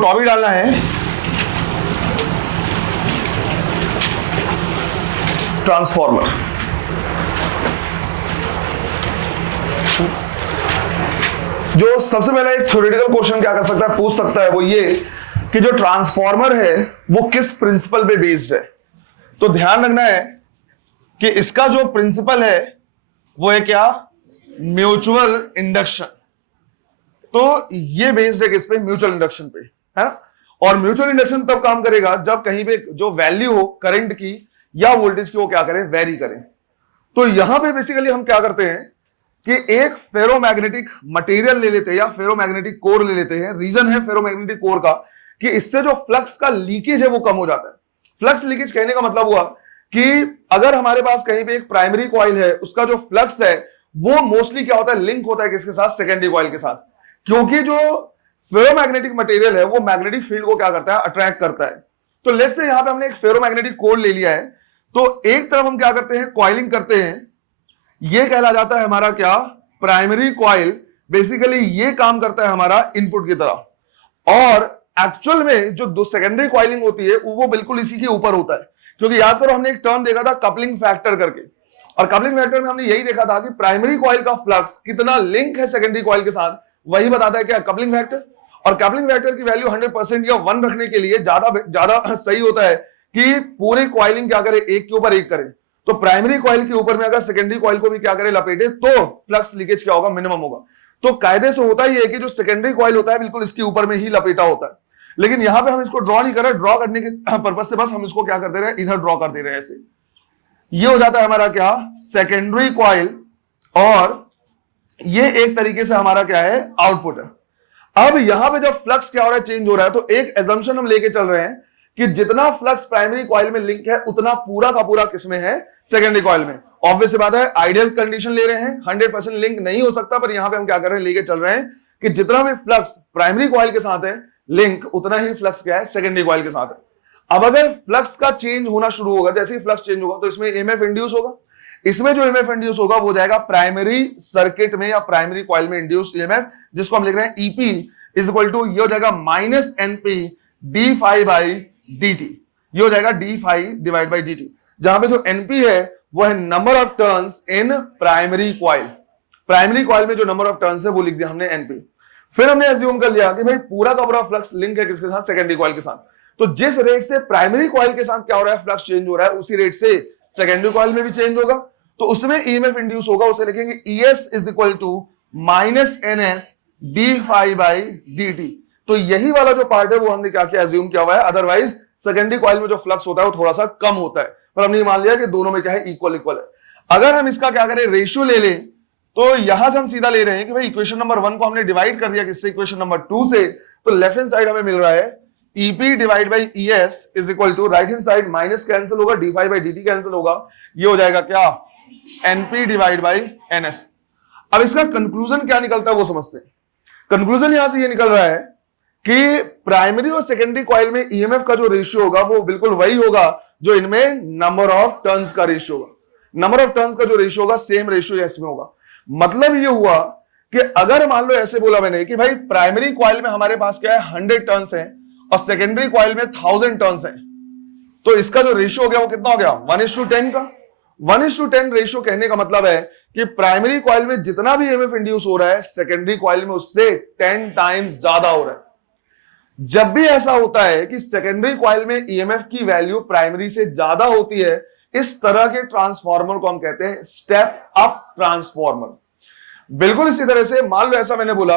Topic डालना है transformer. जो सबसे पहले एक थ्योरेटिकल क्वेश्चन क्या कर सकता है, पूछ सकता है, वो ये कि जो ट्रांसफॉर्मर है वो किस प्रिंसिपल पे बेस्ड है। तो ध्यान रखना है कि इसका जो प्रिंसिपल है वो है क्या, म्यूचुअल इंडक्शन। तो ये बेस्ड है किस पे, म्यूचुअल इंडक्शन पे, है ना। और म्यूचुअल इंडक्शन तब काम करेगा जब कहीं पे जो वैल्यू हो करंट की या वोल्टेज की वो क्या करें, वेरी करें। तो यहां पे बेसिकली हम क्या करते हैं कि एक फेरोमैग्नेटिक मटेरियल ले लेते हैं या फेरोमैग्नेटिक कोर ले लेते हैं। रीजन है फेरोमैग्नेटिक कोर का कि इससे जो फ्लक्स का लीकेज है वो कम हो जाता है। फ्लक्स लीकेज कहने का मतलब हुआ कि अगर हमारे पास कहीं पे एक प्राइमरी कॉइल है, उसका जो फ्लक्स है वो मोस्टली क्या होता है, लिंक होता है किसके साथ, सेकेंडरी कॉइल के साथ। क्योंकि जो फेरोमैग्नेटिक मटेरियल है वो मैग्नेटिक फील्ड को क्या करता है, अट्रैक्ट करता है। तो लेट्स से यहां पे हमने एक फेरोमैग्नेटिक कोर ले लिया है, तो एक तरफ हम क्या करते हैं, कॉइलिंग करते हैं। ये कहला जाता है हमारा क्या, प्राइमरी कॉइल। बेसिकली ये काम करता है हमारा इनपुट की तरह। और एक्चुअल में जो सेकेंडरी कॉइलिंग होती है वो बिल्कुल इसी के ऊपर होता है। क्योंकि याद करो हमने एक टर्म देखा था कपलिंग फैक्टर करके, और कपलिंग फैक्टर में हमने यही देखा था कि प्राइमरी कॉइल का फ्लक्स कितना लिंक है सेकेंडरी कॉइल के साथ, वही बताता है क्या, कपलिंग फैक्टर। और कपलिंग फैक्टर की वैल्यू 100% या 1 रखने के लिए ज्यादा सही होता है कि पूरी कॉइलिंग क्या करे, एक के ऊपर एक करे। तो प्राइमरी कॉइल के ऊपर में अगर सेकेंडरी कॉइल को भी क्या करे, लपेटे, तो फ्लक्स लीकेज क्या होगा, मिनिमम होगा। तो कायदे से होता ही है कि जो सेकेंडरी कॉइल होता है बिल्कुल इसके ऊपर में ही लपेटा होता है। लेकिन यहां पे हम इसको ड्रॉ नहीं कर रहे, ड्रॉ करने के पर्पज से बस हम इसको क्या कर दे रहे हैं, इधर ड्रॉ कर दे रहे हैं ऐसे। ये हो जाता है हमारा क्या, सेकेंडरी कॉइल। और ये एक तरीके से हमारा क्या है, आउटपुट है। अब यहां पे जब फ्लक्स क्या हो रहा है, चेंज हो रहा है, तो एक एजम्पशन हम लेके चल रहे हैं कि जितना फ्लक्स प्राइमरी कॉइल में लिंक है उतना पूरा का पूरा किसमें है, सेकेंडरी कॉइल में। ऑब्वियस बात है, आइडियल कंडीशन ले रहे हैं, 100% लिंक नहीं हो सकता, पर यहां पे हम क्या कर रहे हैं, लेके चल रहे हैं कि जितना भी फ्लक्स प्राइमरी कॉइल के साथ है लिंक, उतना ही फ्लक्स क्या है, सेकेंडरी कॉइल के साथ है। अब अगर फ्लक्स का चेंज होना शुरू होगा, जैसे ही फ्लक्स चेंज होगा तो इसमें ईएमएफ इंड्यूस होगा। इसमें जो ईएमएफ इंड्यूस होगा वो जाएगा प्राइमरी सर्किट में या प्राइमरी कॉइल में इंड्यूस्ड ईएमएफ, जिसको हम लिख रहे हैं ईपी इज इक्वल टू, ये हो जाएगा minus NP d phi by dt। ये हो जाएगा d phi divide by dt, जहां पे जो np है वो है number of turns in primary coil. Primary coil में जो नंबर ऑफ टर्न्स है वो लिख दिया हमने np। फिर हमने एज्यूम कर लिया कि भाई पूरा का पूरा फ्लक्स लिंक है किसके साथ, सेकेंडरी कॉइल के साथ। तो जिस रेट से प्राइमरी कॉइल के साथ क्या हो रहा है, फ्लक्स चेंज हो रहा है, उसी रेट से सेकेंडरी कॉइल में भी चेंज होगा। तो उसमें ईएमएफ इंड्यूस होगा, उसे लिखेंगे ES is equal to minus NS d phi by dt। तो यही वाला जो पार्ट है वो हमने क्या किया, एज्यूम किया हुआ है। अदरवाइज सेकेंडरी कॉइल में जो फ्लक्स होता है वो थोड़ा सा कम होता है, पर हमने मान लिया कि दोनों में क्या है, इक्वल इक्वल है। अगर हम इसका क्या करें, रेशियो ले लें, तो यहां से हम सीधा ले रहे हैं कि भाई इक्वेशन नंबर 1 को हमने डिवाइड कर दिया किससे, इक्वेशन नंबर 2 से। तो लेफ्ट हैंड साइड हमें मिल रहा है EP divide by ES is equal to, right hand side minus cancel होगा, d phi by dt cancel होगा, ये हो जाएगा क्या, NP डिवाइड बाई NS। अब इसका कंक्लूजन क्या निकलता है वो समझते हैं। कंक्लूजन यहां से ये निकल रहा है कि प्राइमरी और सेकेंडरी कॉइल में ईएमएफ का जो रेशियो होगा वो बिल्कुल वही होगा जो इनमें नंबर ऑफ टर्न्स का रेशियो होगा। नंबर ऑफ टर्न्स का जो रेशियो होगा सेम रेशियो इसमें होगा। मतलब ये हुआ कि अगर मान लो ऐसे बोला मैंने कि भाई प्राइमरी कॉइल में हमारे पास क्या है, 100 टर्न्स है और सेकेंडरी कॉइल में 1000 टर्न्स है, तो इसका जो रेशियो हो गया वो कितना हो गया, 1:10 का। 1:10 रेशियो कहने का मतलब है कि प्राइमरी कॉइल में जितना भी ईएमएफ इंड्यूस हो रहा है सेकेंडरी कॉइल में उससे 10 टाइम्स ज्यादा हो रहा है। जब भी ऐसा होता है कि सेकेंडरी कॉइल में ईएमएफ की वैल्यू प्राइमरी से ज्यादा होती है, इस तरह के ट्रांसफार्मर को हम कहते हैं स्टेप अप ट्रांसफार्मर। बिल्कुल इसी तरह से मान लो ऐसा मैंने बोला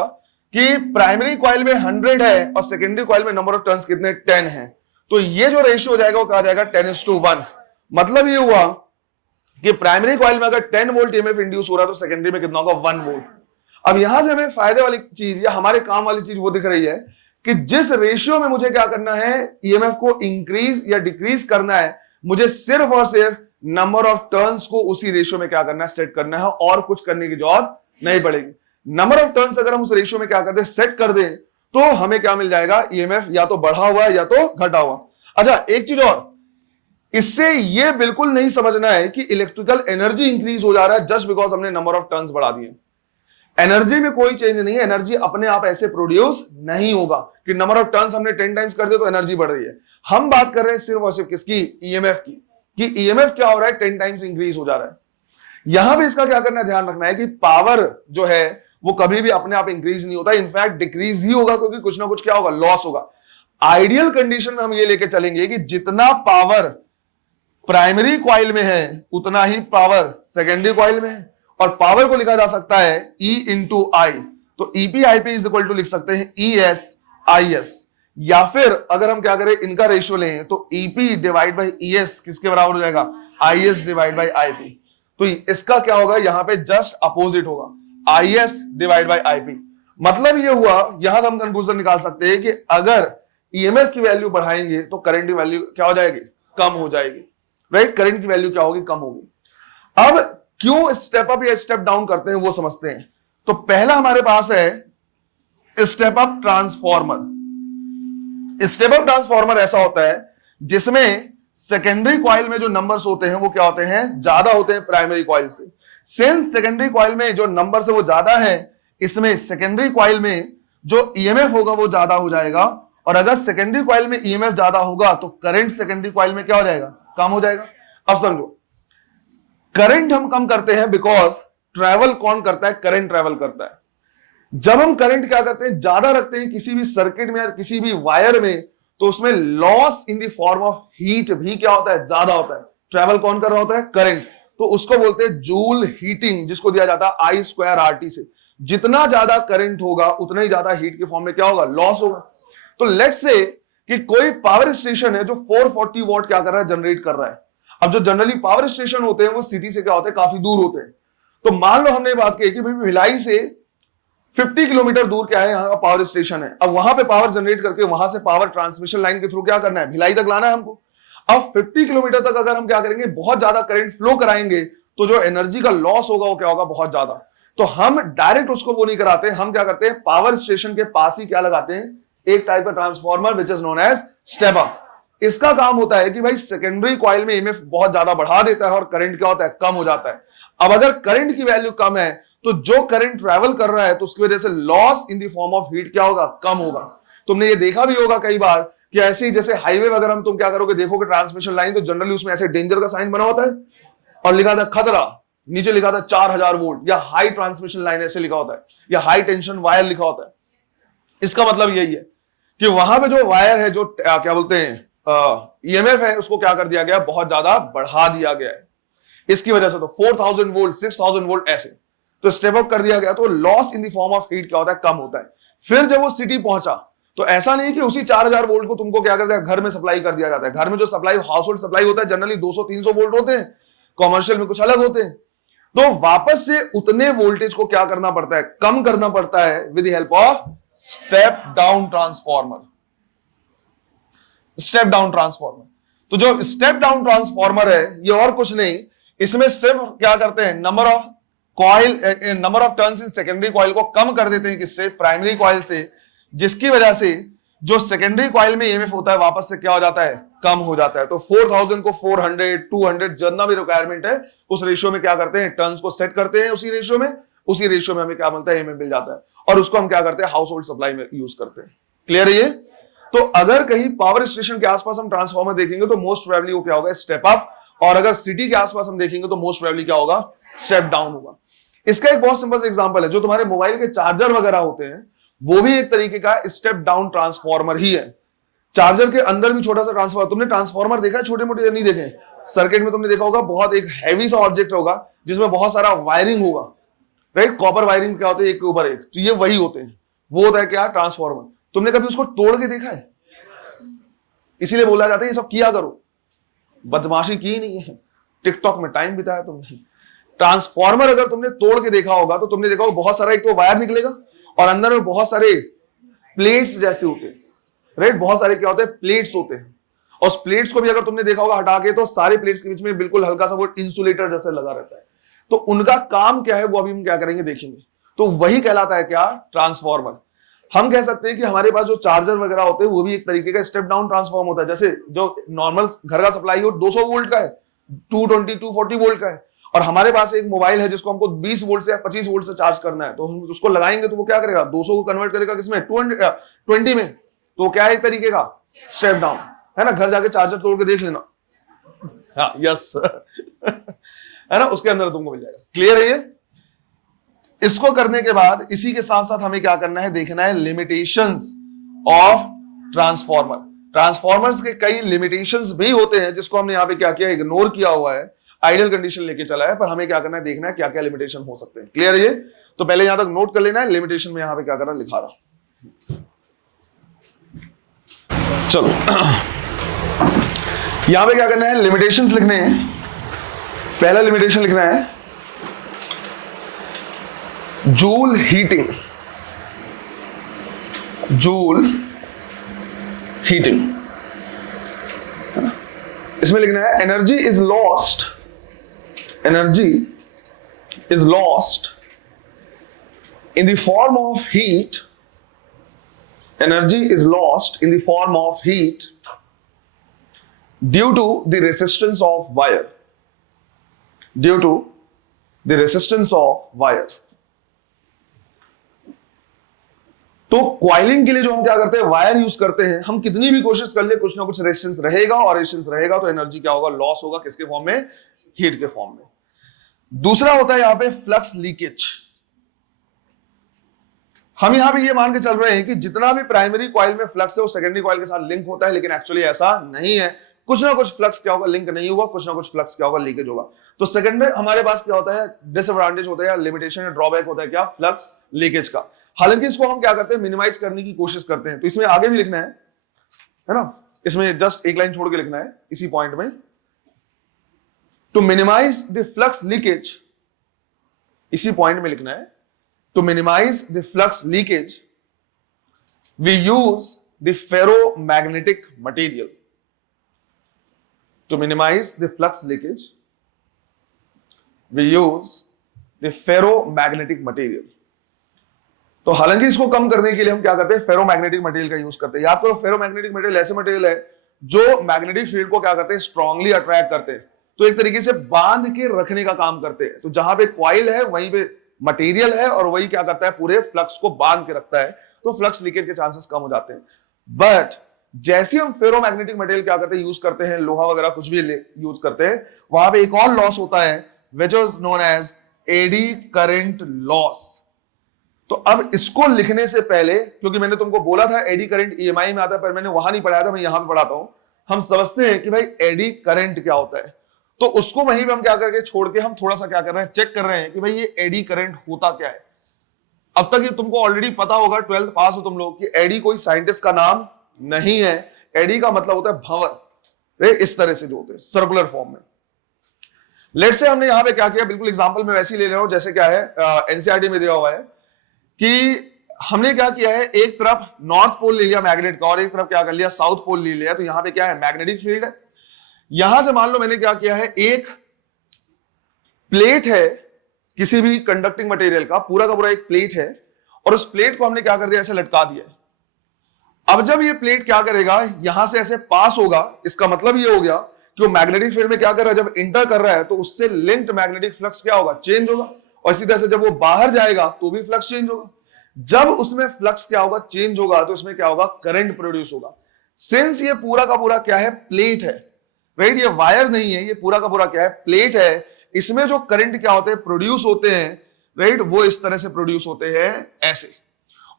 कि प्राइमरी कॉइल में 100 है और सेकेंडरी कॉइल में नंबर ऑफ टर्न्स कितने, 10 है, तो ये जो रेशियो हो जाएगा वो कहा जाएगा 10:1। मतलब ये हुआ कि प्राइमरी कॉइल में अगर 10 वोल्ट ईएमएफ इंड्यूस हो रहा है तो सेकेंडरी में कितना होगा, 1 वोल्ट। अब यहां से हमें फायदे वाली चीज या हमारे काम वाली चीज वो दिख रही है कि जिस रेशियो में मुझे क्या करना है, ईएमएफ को इंक्रीज या डिक्रीज करना है, मुझे सिर्फ और सिर्फ नंबर ऑफ टर्न्स को उसी रेशियो में क्या करना है, सेट करना है, और कुछ करने की जरूरत नहीं पड़ेगी। नंबर ऑफ टर्न्स अगर हम उस रेशियो में क्या कर दें, सेट कर दें, तो हमें क्या मिल जाएगा, ईएमएफ या तो बढ़ा हुआ है या तो घटा हुआ। अच्छा एक चीज और, इससे यह बिल्कुल नहीं समझना है कि इलेक्ट्रिकल एनर्जी इंक्रीज हो जा रहा है जस्ट बिकॉज हमने नंबर ऑफ टर्न्स बढ़ा दिए। एनर्जी में कोई चेंज नहीं है, एनर्जी अपने आप ऐसे प्रोड्यूस नहीं होगा कि नंबर ऑफ टर्न्स हमने 10 टाइम्स कर दिया तो एनर्जी बढ़ रही है। हम बात कर रहे हैं सिर्फ और सिर्फ किसकी, ईएमएफ की, कि ईएमएफ क्या हो रहा है, 10 टाइम्स इंक्रीज हो जा रहा है। यहां भी इसका क्या करना है, ध्यान रखना है कि पावर जो है वो कभी भी अपने आप इंक्रीज नहीं होता, इनफैक्ट डिक्रीज ही होगा, क्योंकि कुछ ना कुछ क्या होगा, लॉस होगा। आइडियल कंडीशन में हम ये लेके चलेंगे कि जितना पावर प्राइमरी कॉइल में है उतना ही पावर सेकेंडरी कॉइल में है, और पावर को लिखा जा सकता है E इंटू आई, तो ईपीआईपी इज इक्वल टू लिख सकते हैं ES IS, या फिर अगर हम क्या करें इनका रेशियो लें तो EP डिवाइड बाई ES किसके बराबर हो जाएगा, IS डिवाइड बाई IP। तो इसका क्या होगा, यहां पे जस्ट अपोजिट होगा, IS डिवाइड बाई IP। मतलब ये हुआ, यहां से हम कंक्लूजन निकाल सकते हैं कि अगर ईएमएफ की वैल्यू बढ़ाएंगे तो करंट की वैल्यू क्या हो जाएगी, कम हो जाएगी, राइट। करंट की वैल्यू क्या होगी, कम होगी। अब क्यों स्टेप अप या स्टेप डाउन करते हैं वो समझते हैं। तो पहला हमारे पास है step up transformer. Step up transformer ऐसा होता है जिसमें सेकेंडरी कॉइल में जो नंबर्स होते हैं वो क्या होते हैं, ज्यादा होते हैं प्राइमरी कॉइल से। सिंस सेकेंडरी कॉइल में जो नंबर्स है वो ज्यादा है, इसमें सेकेंडरी कॉइल में जो ईएमएफ होगा वो ज्यादा हो जाएगा, और अगर सेकेंडरी कॉइल में ईएमएफ ज्यादा होगा तो करंट सेकेंडरी कॉइल में क्या हो जाएगा, कम हो जाएगा। अब समझो, करंट हम कम करते हैं बिकॉज ट्रैवल कौन करता है, करंट ट्रैवल करता है। जब हम करंट क्या करते हैं, ज्यादा रखते हैं किसी भी सर्किट में या किसी भी वायर में, तो उसमें loss in the form of heat भी क्या होता है, ज्यादा होता है। ट्रैवल कौन कर रहा होता है, करंट, तो उसको बोलते हैं जूल हीटिंग, जिसको दिया जाता है I स्क्वायर RT से। जितना ज्यादा करंट होगा उतना ही ज्यादा हीट के फॉर्म में क्या होगा, लॉस होगा। तो लेट्स से कि कोई पावर स्टेशन है जो 440 वॉट क्या कर रहा है, जनरेट कर रहा है। अब जो जनरली पावर स्टेशन होते हैं वो सिटी से क्या होते हैं, काफी दूर होते हैं। तो मान लो हमने बात की कि भाई भिलाई से 50 किलोमीटर दूर क्या है, यहाँ का पावर स्टेशन है। अब वहां पे पावर जनरेट करके वहां से पावर ट्रांसमिशन लाइन के थ्रू क्या करना है, भिलाई तक लाना है हमको। अब 50 किलोमीटर तक अगर हम क्या करेंगे, बहुत ज्यादा करंट फ्लो कराएंगे, तो जो एनर्जी का लॉस होगा वो क्या होगा, बहुत ज्यादा। तो हम डायरेक्ट उसको वो नहीं कराते, हम क्या करते हैं, पावर स्टेशन के पास ही क्या लगाते हैं, एक टाइप का transformer which is known as step up. इसका काम होता है कि भाई सेकेंडरी कॉइल में ईएमएफ बहुत ज्यादा बढ़ा देता है और करंट क्या होता है, कम हो जाता है। अब अगर करंट की वैल्यू कम है तो जो करंट ट्रैवल कर रहा है तो उसकी वजह से loss in the form of heat क्या होगा, कम होगा। तुमने ये देखा भी होगा कई बार कि ऐसे ही जैसे हाईवे वगैरह में तुम क्या करोगे, देखोगे ट्रांसमिशन लाइन, तो जनरली उसमें ऐसे डेंजर का साइन बना होता है और लिखा था खतरा, नीचे लिखा था 4000 वोल्ट, या हाई ट्रांसमिशन लाइन ऐसे लिखा होता है, या हाई टेंशन वायर लिखा होता है। इसका मतलब यही है कि वहां पे जो वायर है, जो क्या बोलते हैं ईएमएफ है, उसको क्या कर दिया गया, बहुत ज्यादा बढ़ा दिया गया है। इसकी वजह से तो 4000 वोल्ट 6000 वोल्ट ऐसे तो स्टेप अप कर दिया गया, तो loss in the form of heat क्या होता है, कम होता है। फिर जब वो सिटी पहुंचा तो ऐसा नहीं कि उसी 4000 वोल्ट को तुमको क्या करता है, घर में सप्लाई कर दिया जाता है। घर में जो सप्लाई, हाउस होल्ड सप्लाई होता है, जनरली 200-300 वोल्ट होते हैं, कॉमर्शियल में कुछ अलग होते हैं। तो वापस से उतने वोल्टेज को क्या करना पड़ता है, कम करना पड़ता है with the help of step down transformer. Step down transformer, तो जो स्टेप डाउन ट्रांसफॉर्मर है ये और कुछ नहीं, इसमें सिर्फ क्या करते हैं, number of coil, number of turns in secondary coil को कम कर देते हैं, किससे, प्राइमरी कॉइल से, जिसकी वजह से जो सेकेंडरी कॉइल में ईएमएफ होता है वापस से क्या हो जाता है, कम हो जाता है। तो 4000 को 400 200 जितना भी रिक्वायरमेंट है उस रेशियो में क्या करते हैं, टर्न्स को सेट करते हैं, उसी रेशियो में हमें क्या मिलता है, ईएमएफ मिल जाता है, और उसको हम क्या करते हैं, हाउस होल्ड सप्लाई में यूज करते हैं। क्लियर है ये। तो अगर कहीं पावर स्टेशन के आसपास हम ट्रांसफॉर्मर देखेंगे तो मोस्ट प्रोबेबली वो क्या होगा, स्टेप अप, और अगर सिटी के आसपास हम देखेंगे तो मोस्ट प्रोबेबली क्या होगा, स्टेप डाउन होगा। इसका एक बहुत सिंपल एग्जांपल है, जो तुम्हारे मोबाइल के चार्जर वगैरह होते हैं वो भी एक तरीके का स्टेप डाउन ट्रांसफॉर्मर ही है। चार्जर के अंदर भी छोटा सा ट्रांसफॉर्मर, तुमने ट्रांसफॉर्मर देखा है, छोटे मोटे नहीं देखे, सर्किट में तुमने देखा होगा, बहुत एक हैवी सा ऑब्जेक्ट होगा जिसमें बहुत सारा वायरिंग होगा, राइट। कॉपर वायरिंग क्या होता है, एक के ऊपर एक, तो ये वही होते हैं, वो होता है क्या, ट्रांसफॉर्मर। तुमने कभी उसको तोड़ के देखा है? इसीलिए बोला जाता है ये सब किया करो, बदमाशी की नहीं है, टिकटॉक में टाइम बिताया तुमने। ट्रांसफॉर्मर अगर तुमने तोड़ के देखा होगा तो तुमने देखा होगा बहुत सारा एक तो वायर निकलेगा और अंदर में बहुत सारे प्लेट्स जैसे होते हैं, राइट। बहुत सारे क्या होते हैं, प्लेट्स होते हैं, और उस प्लेट्स को भी अगर तुमने देखा होगा हटा के तो सारे प्लेट्स के बीच में बिल्कुल हल्का सा वो इंसुलेटर जैसे लगा रहता है। तो उनका काम क्या है वो अभी हम क्या करेंगे, देखेंगे। तो वही कहलाता है क्या, ट्रांसफॉर्मर। हम कह सकते हैं कि हमारे पास जो चार्जर वगैरह होते हैं वो भी एक तरीके का स्टेप डाउन ट्रांसफॉर्म होता है। जैसे जो नॉर्मल घर का सप्लाई हो 200 वोल्ट का है, 220 240 वोल्ट का है, और हमारे पास एक मोबाइल है जिसको हमको 20 वोल्ट से या 25 वोल्ट से चार्ज करना है, तो हम उसको लगाएंगे तो वो क्या करेगा, 200 को कन्वर्ट करेगा किसमें, 20 में। तो क्या है एक तरीके का स्टेप डाउन, है ना। घर जाके चार्जर तोड़ के देख लेना, हाँ यस है ना, उसके अंदर तुमको मिल जाएगा। क्लियर है ये। इसको करने के बाद इसी के साथ साथ हमें क्या करना है, देखना है लिमिटेशंस ऑफ ट्रांसफॉर्मर। ट्रांसफॉर्मर्स के कई लिमिटेशंस भी होते हैं जिसको हमने यहां पे क्या किया, इग्नोर किया हुआ है, आइडियल कंडीशन लेके चला है, पर हमें क्या करना है, देखना है क्या क्या लिमिटेशन हो सकते हैं। क्लियर है ये। तो पहले यहां तक नोट कर लेना है, लिमिटेशन में यहां पे क्या करना लिखा रहा। चलो यहां पे क्या करना है, लिमिटेशंस लिखने हैं। पहला लिमिटेशन लिखना है जूल हीटिंग, जूल हीटिंग, इसमें लिखना है energy is lost, energy is lost in the form of heat, energy is lost in the form of heat due to the resistance of wire, due to the resistance of wire। तो coiling के लिए जो हम क्या करते हैं, wire use करते हैं। हम कितनी भी कोशिश कर ले कुछ ना कुछ रेजिस्टेंस रहेगा, और रेजिस्टेंस रहेगा तो एनर्जी क्या होगा, लॉस होगा। किसके फॉर्म में, हीट के फॉर्म में। दूसरा होता है यहां पे फ्लक्स लीकेज। हम यहां पे ये मान के चल रहे हैं कि जितना भी प्राइमरी कॉइल में फ्लक्स है वो सेकेंडरी कॉइल के साथ लिंक होता है, लेकिन एक्चुअली ऐसा नहीं है। कुछ ना कुछ फ्लक्स क्या होगा, लिंक नहीं होगा, कुछ ना कुछ फ्लक्स क्या होगा, लीकेज होगा। तो सेकेंडरी हमारे पास क्या होता है, डिसएडवांटेज होता है या लिमिटेशन या ड्रॉबैक होता है क्या, फ्लक्स लीकेज का। हालांकि इसको हम क्या करते हैं, मिनिमाइज करने की कोशिश करते हैं। तो इसमें आगे भी लिखना है ना, इसमें जस्ट एक लाइन छोड़ के लिखना है इसी पॉइंट में, to minimise the flux leakage, इसी पॉइंट में लिखना है, to minimize the flux leakage we use the ferromagnetic material, to minimize the flux leakage we use the ferromagnetic material। तो हालांकि इसको कम करने के लिए हम क्या करते हैं, फेरोमैग्नेटिक मटेरियल का यूज करते हैं। याद करो, फेरोमैग्नेटिक मटेरियल ऐसे मटेरियल है जो मैग्नेटिक फील्ड को क्या करते हैं, स्ट्रांगली अट्रैक्ट करते हैं। तो एक तरीके से बांध के रखने का काम करते हैं। तो जहां पे कॉइल है वहीं पे मटेरियल है, और वही क्या करता है, पूरे फ्लक्स को बांध के रखता है। तो फ्लक्स लीकेज के चांसेस कम हो जाते हैं। बट जैसे हम फेरोमैग्नेटिक मटेरियल क्या करते हैं, यूज करते हैं, लोहा वगैरह कुछ भी यूज करते हैं, वहां पे एक और लॉस होता है which is known as eddy current loss. तो अब इसको लिखने से पहले, क्योंकि मैंने तुमको बोला था एडी करंट ईएमआई में आता है, पर मैंने वहां नहीं पढ़ाया था, मैं यहां पे पढ़ाता हूं। हम समझते हैं कि भाई एडी करंट क्या होता है, तो उसको वहीं पे हम क्या करके छोड़ के हम थोड़ा सा क्या कर रहे हैं, चेक कर रहे हैं कि भाई ये एडी करंट होता क्या है। अब तक ये तुमको ऑलरेडी पता होगा, 12th पास हो तुम लोग, कि एडी कोई साइंटिस्ट का नाम नहीं है। एडी का मतलब होता है भंवर, इस तरह से जो होते हैं सर्कुलर फॉर्म में। लेट्स से हमने यहां पे क्या किया, बिल्कुल एग्जांपल में वैसे ही ले रहा हूं जैसे क्या है एनसीईआरटी में दिया हुआ है, कि हमने क्या किया है, एक तरफ नॉर्थ पोल ले लिया मैग्नेट का, और एक तरफ क्या कर लिया, साउथ पोल ले लिया। तो यहां पे क्या है, मैग्नेटिक फील्ड है। यहां से मान लो मैंने क्या किया है, एक प्लेट है किसी भी कंडक्टिंग मटेरियल का, पूरा का पूरा एक प्लेट है, और उस प्लेट को हमने क्या कर दिया, ऐसे लटका दिया है। अब जब ये प्लेट क्या करेगा, यहां से ऐसे पास होगा, इसका मतलब ये हो गया कि वो मैग्नेटिक फील्ड में क्या कर रहा है, जब इंटर कर रहा है तो उससे लिंक्ड मैग्नेटिक फ्लक्स क्या होगा, चेंज होगा। और इसी तरह से जब वो बाहर जाएगा तो भी फ्लक्स चेंज होगा। जब उसमें फ्लक्स क्या होगा, चेंज होगा, तो उसमें क्या होगा, करंट प्रोड्यूस होगा। सिंस ये पूरा का पूरा क्या है, प्लेट है, राइट, ये वायर नहीं है, ये पूरा का पूरा क्या है, प्लेट है। इसमें जो करंट क्या होते हैं, प्रोड्यूस होते हैं, राइट, वो इस तरह से प्रोड्यूस होते हैं ऐसे,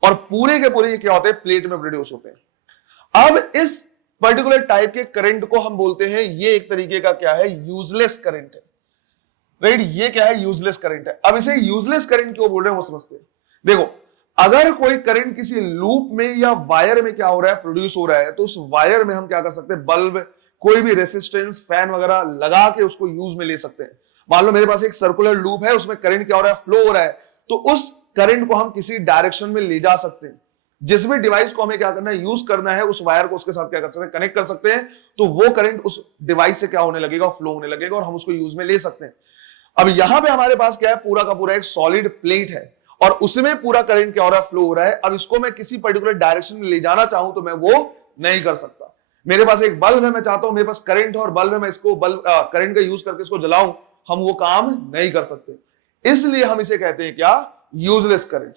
और पूरे के पूरे ये क्या होते हैं, प्लेट में प्रोड्यूस होते हैं। अब इस पर्टिकुलर टाइप के करंट को हम बोलते हैं, ये एक तरीके का क्या है, यूजलेस करंट है, राइट, ये क्या है, यूजलेस करंट है। अब इसे यूजलेस करंट क्यों बोल रहे हैं वो समझते हैं। देखो, अगर कोई करंट किसी लूप में या वायर में क्या हो रहा है, प्रोड्यूस हो रहा है, तो उस वायर में हम क्या कर सकते हैं, बल्ब, कोई भी रेसिस्टेंस, फैन वगैरह लगा के उसको यूज में ले सकते हैं। मान लो मेरे पास एक सर्कुलर लूप है, उसमें करंट क्या हो रहा है, फ्लो हो रहा है, तो उस करंट को हम किसी डायरेक्शन में ले जा सकते हैं। जिस भी डिवाइस को हमें क्या करना है, यूज करना है, उस वायर को उसके साथ क्या कर सकते हैं, कनेक्ट कर सकते हैं। तो वो करंट उस डिवाइस से क्या होने लगेगा, फ्लो होने लगेगा, और हम उसको यूज में ले सकते हैं। अब यहां पे हमारे पास क्या है, पूरा का पूरा एक सॉलिड प्लेट है, और उसमें पूरा करंट क्या हो रहा है, फ्लो हो रहा है। अब इसको मैं किसी पर्टिकुलर डायरेक्शन में ले जाना चाहूं तो मैं वो नहीं कर सकता। मेरे पास एक बल्ब है, मैं चाहता हूं मेरे पास करंट है और बल्ब है, मैं इसको बल्ब करंट का यूज करके इसको जलाऊं, हम वो काम नहीं कर सकते, इसलिए हम इसे कहते हैं क्या, यूजलेस करंट।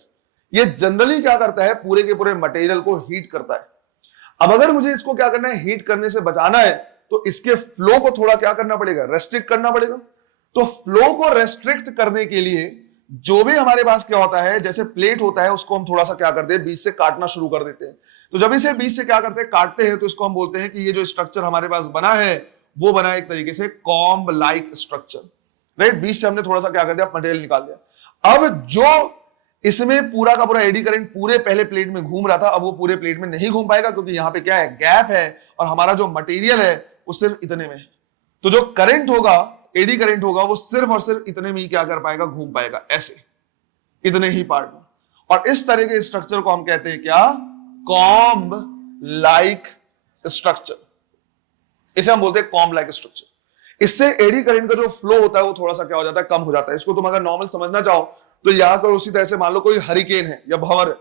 ये जनरली क्या करता है, पूरे के पूरे मटेरियल को हीट करता है। अब अगर मुझे इसको क्या करना है, हीट करने से बचाना है, तो इसके फ्लो को थोड़ा क्या करना पड़ेगा, रेस्ट्रिक्ट करना पड़ेगा। तो फ्लो को रेस्ट्रिक्ट करने के लिए जो भी हमारे पास क्या होता है, जैसे प्लेट होता है उसको हम थोड़ा सा क्या करते हैं, बीच से काटना शुरू कर देते हैं। तो जब इसे बीच से क्या करते हैं, काटते हैं, तो इसको हम बोलते हैं कि ये जो स्ट्रक्चर हमारे पास बना है वो बना है एक तरीके से कॉम्ब लाइक स्ट्रक्चर, राइट। बीच से हमने थोड़ा सा क्या कर दिया, मटेरियल निकाल दिया। अब जो इसमें पूरा का पूरा एडी करंट पूरे पहले प्लेट में घूम रहा था, अब वो पूरे प्लेट में नहीं घूम पाएगा, क्योंकि यहां पे क्या है, गैप है, और हमारा जो मटेरियल है वो सिर्फ इतने में है। तो जो करंट होगा, एडी करंट होगा, वो सिर्फ और सिर्फ इतने में ही क्या कर पाएगा, घूम पाएगा, ऐसे इतने ही पार्ट में। और इस तरह के स्ट्रक्चर को हम कहते हैं क्या, कॉम्ब लाइक स्ट्रक्चर। इसे हम बोलते हैं कॉम्ब लाइक स्ट्रक्चर। इससे एडी करंट का जो फ्लो होता है वो थोड़ा सा क्या हो जाता है, कम हो जाता है। इसको तुम अगर नॉर्मल समझना चाहो तो यहां पर उसी तरह से मान लो कोई हरिकेन है या भंवर है,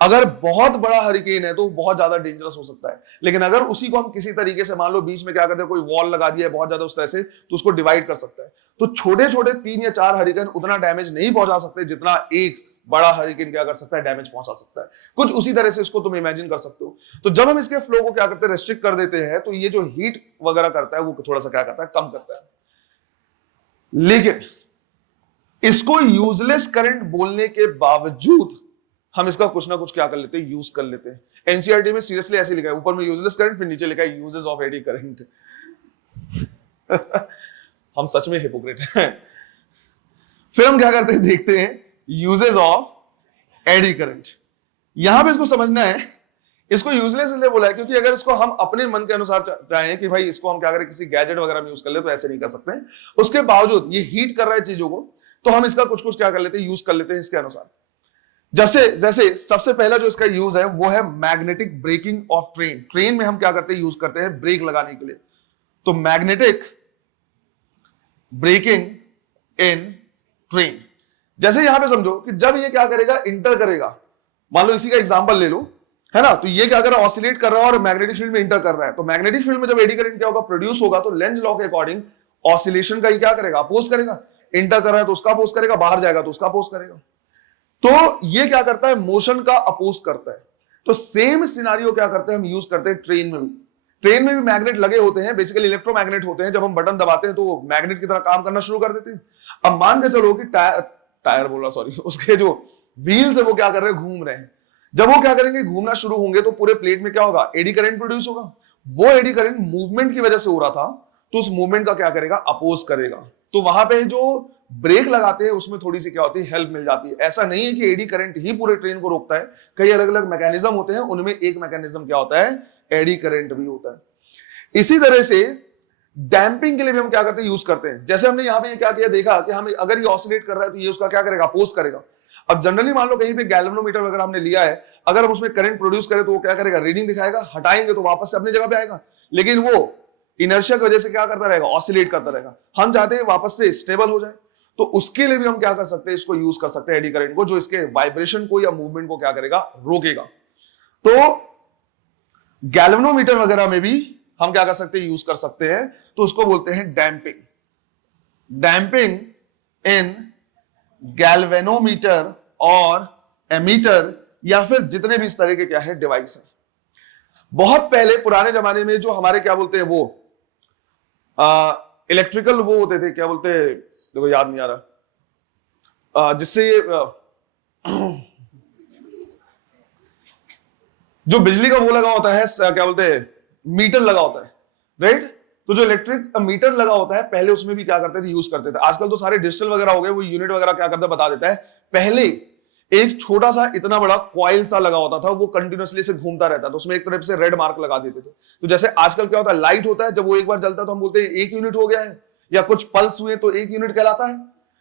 अगर बहुत बड़ा हरिकेन है तो वो बहुत ज्यादा डेंजरस हो सकता है, लेकिन अगर उसी को हम किसी तरीके से मान लो बीच में क्या करते हैं, कोई वॉल लगा दिया है बहुत ज्यादा उस तरह से, तो उसको डिवाइड कर सकता है। तो छोटे छोटे 3 या 4 हरिकेन उतना डैमेज नहीं पहुंचा सकते जितना एक बड़ा हरिकेन क्या कर सकता है, डैमेज पहुंचा सकता है। कुछ उसी तरह से इसको तुम इमेजिन कर सकते हो। तो जब हम इसके फ्लो को क्या करते हैं, रेस्ट्रिक्ट कर देते हैं, तो ये जो हीट वगैरह करता है वो थोड़ा सा क्या करता है, कम करता है। लेकिन इसको यूजलेस करंट बोलने के बावजूद हम इसका कुछ ना कुछ क्या कर लेते हैं, यूज कर लेते हैं। एनसीईआरटी में सीरियसली ऐसे लिखा है, ऊपर में यूजलेस करंट, फिर नीचे लिखा है यूजेस ऑफ एडी करंट। हम सच में हिपोक्रेट हैं। फिर हम क्या करते हैं, देखते हैं यूजेस ऑफ एडी करंट। यहां पे इसको समझना है, इसको यूजलेस इसलिए बोला है क्योंकि अगर इसको हम अपने मन के अनुसार चाहें कि भाई इसको हम क्या करें, किसी गैजेट वगैरह में यूज कर ले, तो ऐसे नहीं कर सकते। उसके बावजूद ये हीट कर रहा है चीजों को, तो हम इसका कुछ कुछ क्या कर लेते हैं, यूज कर लेते हैं इसके अनुसार। जैसे सबसे पहला जो इसका यूज है वो है magnetic braking of train. Train में हम क्या करते हैं, यूज करते हैं ब्रेक लगाने के लिए। तो मैग्नेटिक ब्रेकिंग इन ट्रेन, जैसे यहां पे समझो कि जब ये क्या करेगा, इंटर करेगा, मान लो इसी का एग्जांपल ले लो, है ना। तो ये क्या कर रहा है, ऑसिलेट कर रहा है और मैग्नेटिक फील्ड में इंटर कर रहा है। तो मैग्नेटिक फील्ड में जब एडी करंट क्या होगा, प्रोड्यूस होगा, तो लेंज लॉ के अकॉर्डिंग ऑसिलेशन का ही क्या करेगा, अपोज करेगा। इंटर कर रहा है तो उसका अपोज करेगा, बाहर जाएगा तो उसका अपोज करेगा। तो ये क्या करता है, मोशन का अपोज करता है। तो सेम सिनारियो क्या करते हैं, हम यूज करते हैं ट्रेन में भी। ट्रेन में भी मैग्नेट लगे होते हैं, बेसिकली इलेक्ट्रोमैग्नेट होते हैं। जब हम बटन दबाते हैं तो वो मैग्नेट की तरह काम करना शुरू कर देते हैं। अब मान के चलो कि टायर बोला, सॉरी, उसके जो व्हील्स है वो क्या कर रहे हैं, घूम रहे हैं। जब वो क्या करेंगे, घूमना शुरू होंगे, तो पूरे प्लेट में क्या होगा, एडी करंट प्रोड्यूस होगा। वो एडी करंट मूवमेंट की वजह से हो रहा था, तो उस मूवमेंट का क्या करेगा, अपोज करेगा। तो वहां पे जो ब्रेक लगाते हैं उसमें थोड़ी सी क्या होती है, हेल्प मिल जाती है। ऐसा नहीं है कि एडी करंट ही पूरे ट्रेन को रोकता है, कई अलग अलग मैकेनिज्म होते हैं, उनमें एक मैकेनिज्म क्या होता है, एडी करंट भी होता है। इसी तरह से डैम्पिंग के लिए भी हम क्या करते हैं, यूज करते हैं। जैसे हमने यहाँ पे ये क्या किया, देखा कि हम अगर ये ऑसिलेट कर रहा है तो ये उसका क्या करेगा, अपोज करेगा। अब जनरली मान लो कहीं पे गैल्वेनोमीटर वगैरह हमने लिया है, अगर हम उसमें करंट प्रोड्यूस करें तो वो क्या करेगा, रीडिंग दिखाएगा, हटाएंगे तो वापस से अपनी जगह पे आएगा। लेकिन वो इनर्शिया की वजह से क्या करता रहेगा, ऑसिलेट करता रहेगा। हम चाहते हैं वापस से स्टेबल हो जाए, तो उसके लिए भी हम क्या कर सकते हैं, इसको यूज कर सकते हैं एडी करंट को, जो इसके वाइब्रेशन को या मूवमेंट को क्या करेगा, रोकेगा। तो गैल्वेनोमीटर वगैरह में भी हम क्या कर सकते हैं, यूज कर सकते हैं। तो उसको बोलते हैं डैम्पिंग। डैम्पिंग इन गैल्वेनोमीटर और एमीटर, या फिर जितने भी इस तरह के क्या है डिवाइस है। बहुत पहले पुराने जमाने में जो हमारे क्या बोलते हैं, वो इलेक्ट्रिकल वो होते थे, क्या बोलते हैं, देखो याद नहीं आ रहा, जिससे जो बिजली का वो लगा होता है, क्या बोलते हैं, मीटर लगा होता है, राइट। तो जो इलेक्ट्रिक मीटर लगा होता है, पहले उसमें भी क्या करते थे, यूज करते थे। आजकल तो सारे डिजिटल वगैरह हो गए, वो यूनिट वगैरह क्या करता है, बता देता है। पहले एक छोटा सा इतना बड़ा कॉइल सा लगा होता था, वो कंटिन्यूअसली से घूमता रहता था, उसमें एक तरफ से रेड मार्क लगा देते थे। तो जैसे आजकल क्या होता है, लाइट होता है, जब वो एक बार जलता है तो हम बोलते हैं 1 यूनिट हो गया है, या कुछ पल्स हुए तो 1 यूनिट कहलाता है।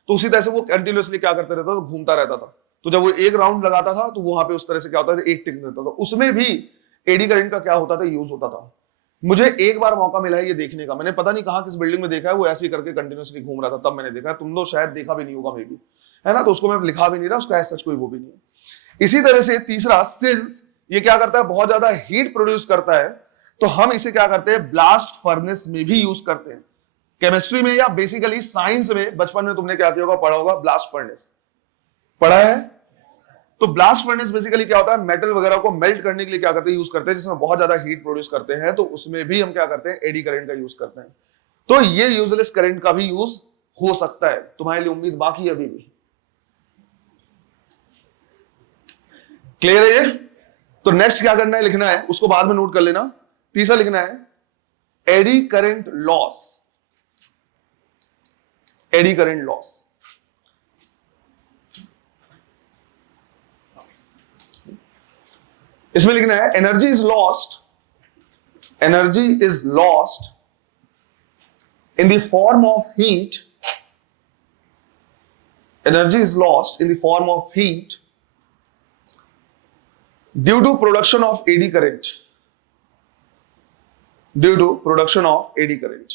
तो उसी तरह से वो कंटिन्यूअसली क्या करता रहता था, घूमता रहता था। तो जब वो एक राउंड लगाता था तो वहां पे उस तरह से क्या होता था, एक टिक मिलता था। उसमें भी एडी करंट का क्या होता था, यूज होता था। मुझे एक बार मौका मिला है ये देखने का, मैंने पता नहीं कहां किस बिल्डिंग में देखा है, वो ऐसे करके कंटिन्यूअसली घूम रहा था, तब मैंने देखा। तुम लोग शायद देखा भी नहीं होगा, मे बी, है ना। तो उसको मैं लिखा भी नहीं रहा, उसका सच कोई वो भी नहीं है। इसी तरह से तीसरा, सिंस ये क्या करता है, बहुत ज्यादा हीट प्रोड्यूस करता है, तो हम इसे क्या करते हैं, ब्लास्ट फर्नेस में भी यूज करते हैं। केमिस्ट्री में या बेसिकली साइंस में बचपन में तुमने क्या किया होगा, पढ़ा होगा ब्लास्ट फर्नेस, पढ़ा है। तो ब्लास्ट फर्नेस बेसिकली क्या होता है, मेटल वगैरह को मेल्ट करने के लिए क्या करते हैं, यूज करते हैं, जिसमें बहुत ज्यादा हीट प्रोड्यूस करते हैं, तो उसमें भी हम क्या करते हैं, एडी करंट का यूज करते हैं। तो ये यूजलेस करंट का भी यूज हो सकता है, तुम्हारे लिए उम्मीद बाकी अभी भी। क्लियर है ये? तो नेक्स्ट क्या करना है, लिखना है, उसको बाद में नोट कर लेना। तीसरा लिखना है eddy current loss, eddy current loss. इसमें लिखना है energy is lost, energy is lost in the form of heat, energy is lost in the form of heat due to production of eddy current, due to production of eddy current.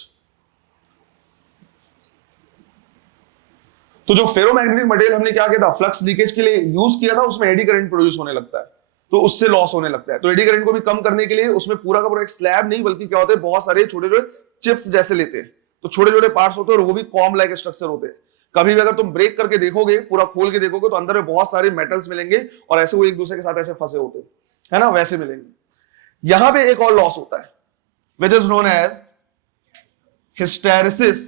तो जो ferromagnetic material हमने क्या किया था, flux leakage के लिए use किया था, उसमें एडी करंट प्रोड्यूस होने लगता है, तो उससे लॉस होने लगता है। तो एडी करंट को भी कम करने के लिए उसमें पूरा का पूरा एक स्लैब नहीं, बल्कि क्या होते हैं, बहुत सारे छोटे छोटे चिप्स जैसे लेते हैं, तो छोटे छोटे पार्ट्स होते हैं और वो भी कॉम लाइक स्ट्रक्चर होते हैं। कभी भी अगर तुम ब्रेक करके देखोगे, पूरा खोल के देखोगे, तो अंदर में बहुत सारे मेटल्स मिलेंगे और ऐसे वो एक दूसरे के साथ ऐसे फंसे होते हैं, है ना, वैसे मिलेंगे। यहां पे एक और लॉस होता है which is known as hysteresis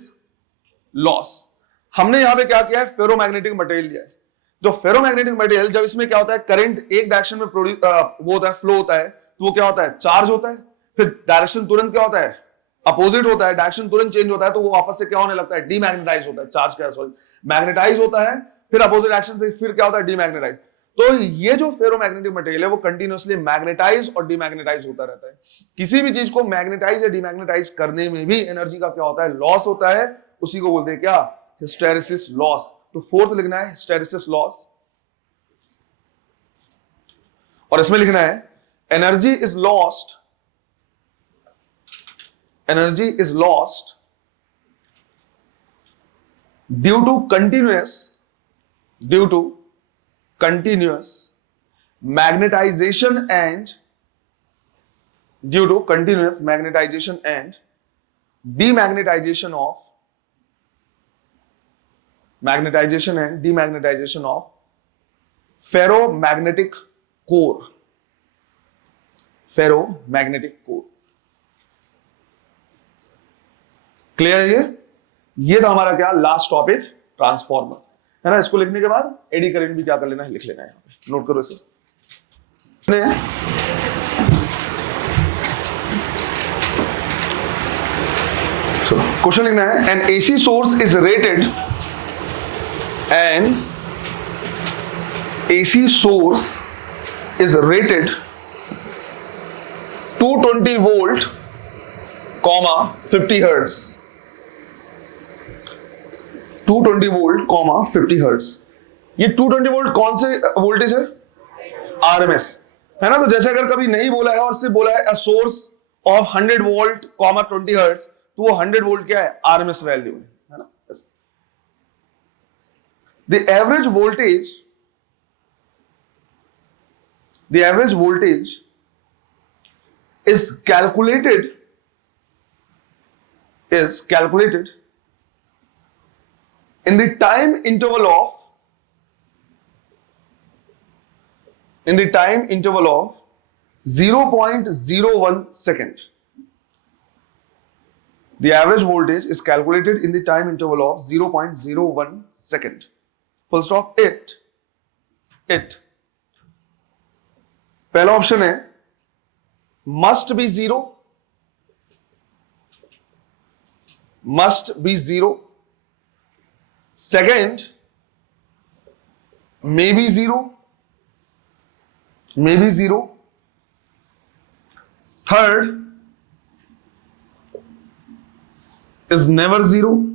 loss। हमने यहां पे क्या किया है, फेरोमैग्नेटिक मटेरियल लिया है। जो फेरोमैग्नेटिक मटेरियल, जब इसमें क्या होता है, करंट एक डायरेक्शन में वो होता है, फ्लो होता है, तो वो क्या होता है, चार्ज होता है, फिर डायरेक्शन तुरंत क्या होता है, अपोजिट होता है, डायरेक्शन तुरंत चेंज होता है, तो वो वापस से क्या होने लगता है, डीमैग्नेटाइज होता है, चार्ज क्या, सॉरी, मैग्नेटाइज होता है, फिर अपोजिट डायरेक्शन से फिर क्या होता है, डीमैग्नेटाइज। तो ये जो फेरोमैग्नेटिक मटेरियल है वो कंटिन्यूअसली मैग्नेटाइज और डीमैग्नेटाइज होता रहता है। किसी भी चीज को मैग्नेटाइज या डीमैग्नेटाइज करने में भी एनर्जी का क्या होता है, लॉस होता है, उसी को बोलते हैं क्या, हिस्टेरेसिस लॉस। तो फोर्थ लिखना है हिस्टेरेसिस लॉस, और इसमें लिखना है energy is lost, energy is lost due to continuous magnetization and due to continuous magnetization and demagnetization of ferromagnetic core, ferromagnetic core। Clear है ये था हमारा क्या, लास्ट टॉपिक, ट्रांसफॉर्मर, है ना। इसको लिखने के बाद एडी करंट भी क्या कर लेना है, लिख लेना है, यहाँ पे नोट करो इसे। सो क्वेश्चन लिखना है, N AC source is rated, N AC source is rated 220 volt, 50 hertz, 220 volt, 50 hertz. ये 220 वोल्ट कौन से वोल्टेज है, आरएमएस, है ना। तो जैसे अगर कभी नहीं बोला है और सिर्फ बोला है a source of 100 volt, 20 hertz, तो वो 100 वोल्ट क्या है, आरएमएस वैल्यू है ना। The average voltage is calculated in the time interval of 0.01 second. The average voltage is calculated in the time interval of 0.01 second. Full stop. It पहला option है must be zero, second maybe zero, third is never zero,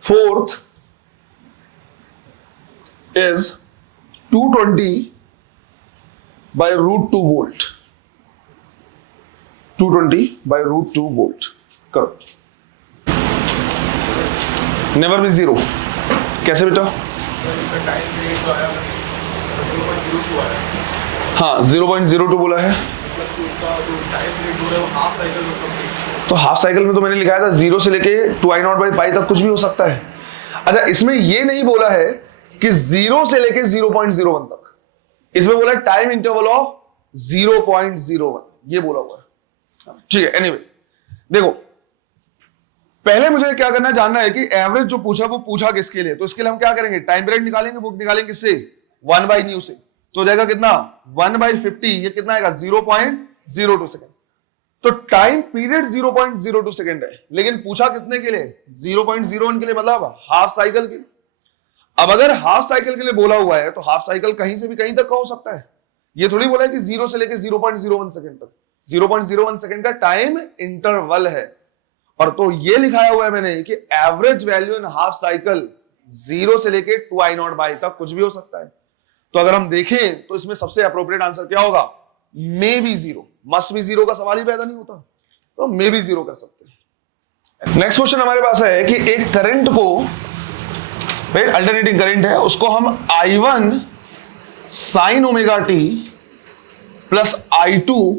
fourth is 220 by root 2 volt, 220 by root 2 volt। करो, never be zero, कैसे बेटा? हाँ 0.02 बोला है, मतलब कि उसका जो टाइम पीरियड हो रहा है वो हाफ साइकिल में कंप्लीट। तो हाफ साइकिल में तो मैंने लिखाया था 0 से लेके 2i0/π तक कुछ भी हो सकता है। अच्छा, इसमें ये नहीं बोला है कि 0 से लेके 0.01 तक, इसमें बोला है टाइम इंटरवल ऑफ 0.01, ये बोला हुआ है। ठीक है, एनीवे देखो, पहले मुझे क्या करना है, जानना है कि एवरेज जो पूछा वो पूछा किसके लिए। तो इसके लिए हम क्या करेंगे, टाइम पीरियड निकालेंगे। वो निकालेंगे किससे, 1/न्यू से। तो हो जाएगा कितना, 1/50, ये कितना आएगा 0.02 सेकेंड। तो टाइम पीरियड 0.02 सेकेंड है, लेकिन पूछा कितने के लिए, 0.01 के लिए, मतलब हाफ साइकिल के लिए। अब अगर हाफ साइकिल के लिए बोला हुआ है तो हाफ साइकिल कहीं से भी कहीं तक का हो सकता है। ये थोड़ी बोला है कि 0 से लेके 0.01 सेकेंड तक। 0.01 सेकेंड का टाइम इंटरवल है। और तो ये लिखाया हुआ है मैंने कि average value in half cycle 0 से लेके 2i0/π तक कुछ भी हो सकता है। तो अगर हम देखें तो इसमें सबसे अप्रोप्रिएट आंसर क्या होगा, मे बी 0। मस्ट बी 0 का सवाल ही पैदा नहीं होता, तो मे बी 0 कर सकते हैं। नेक्स्ट क्वेश्चन हमारे पास है कि एक करंट को, अल्टरनेटिंग करंट है, उसको हम I1 sin ωt plus I2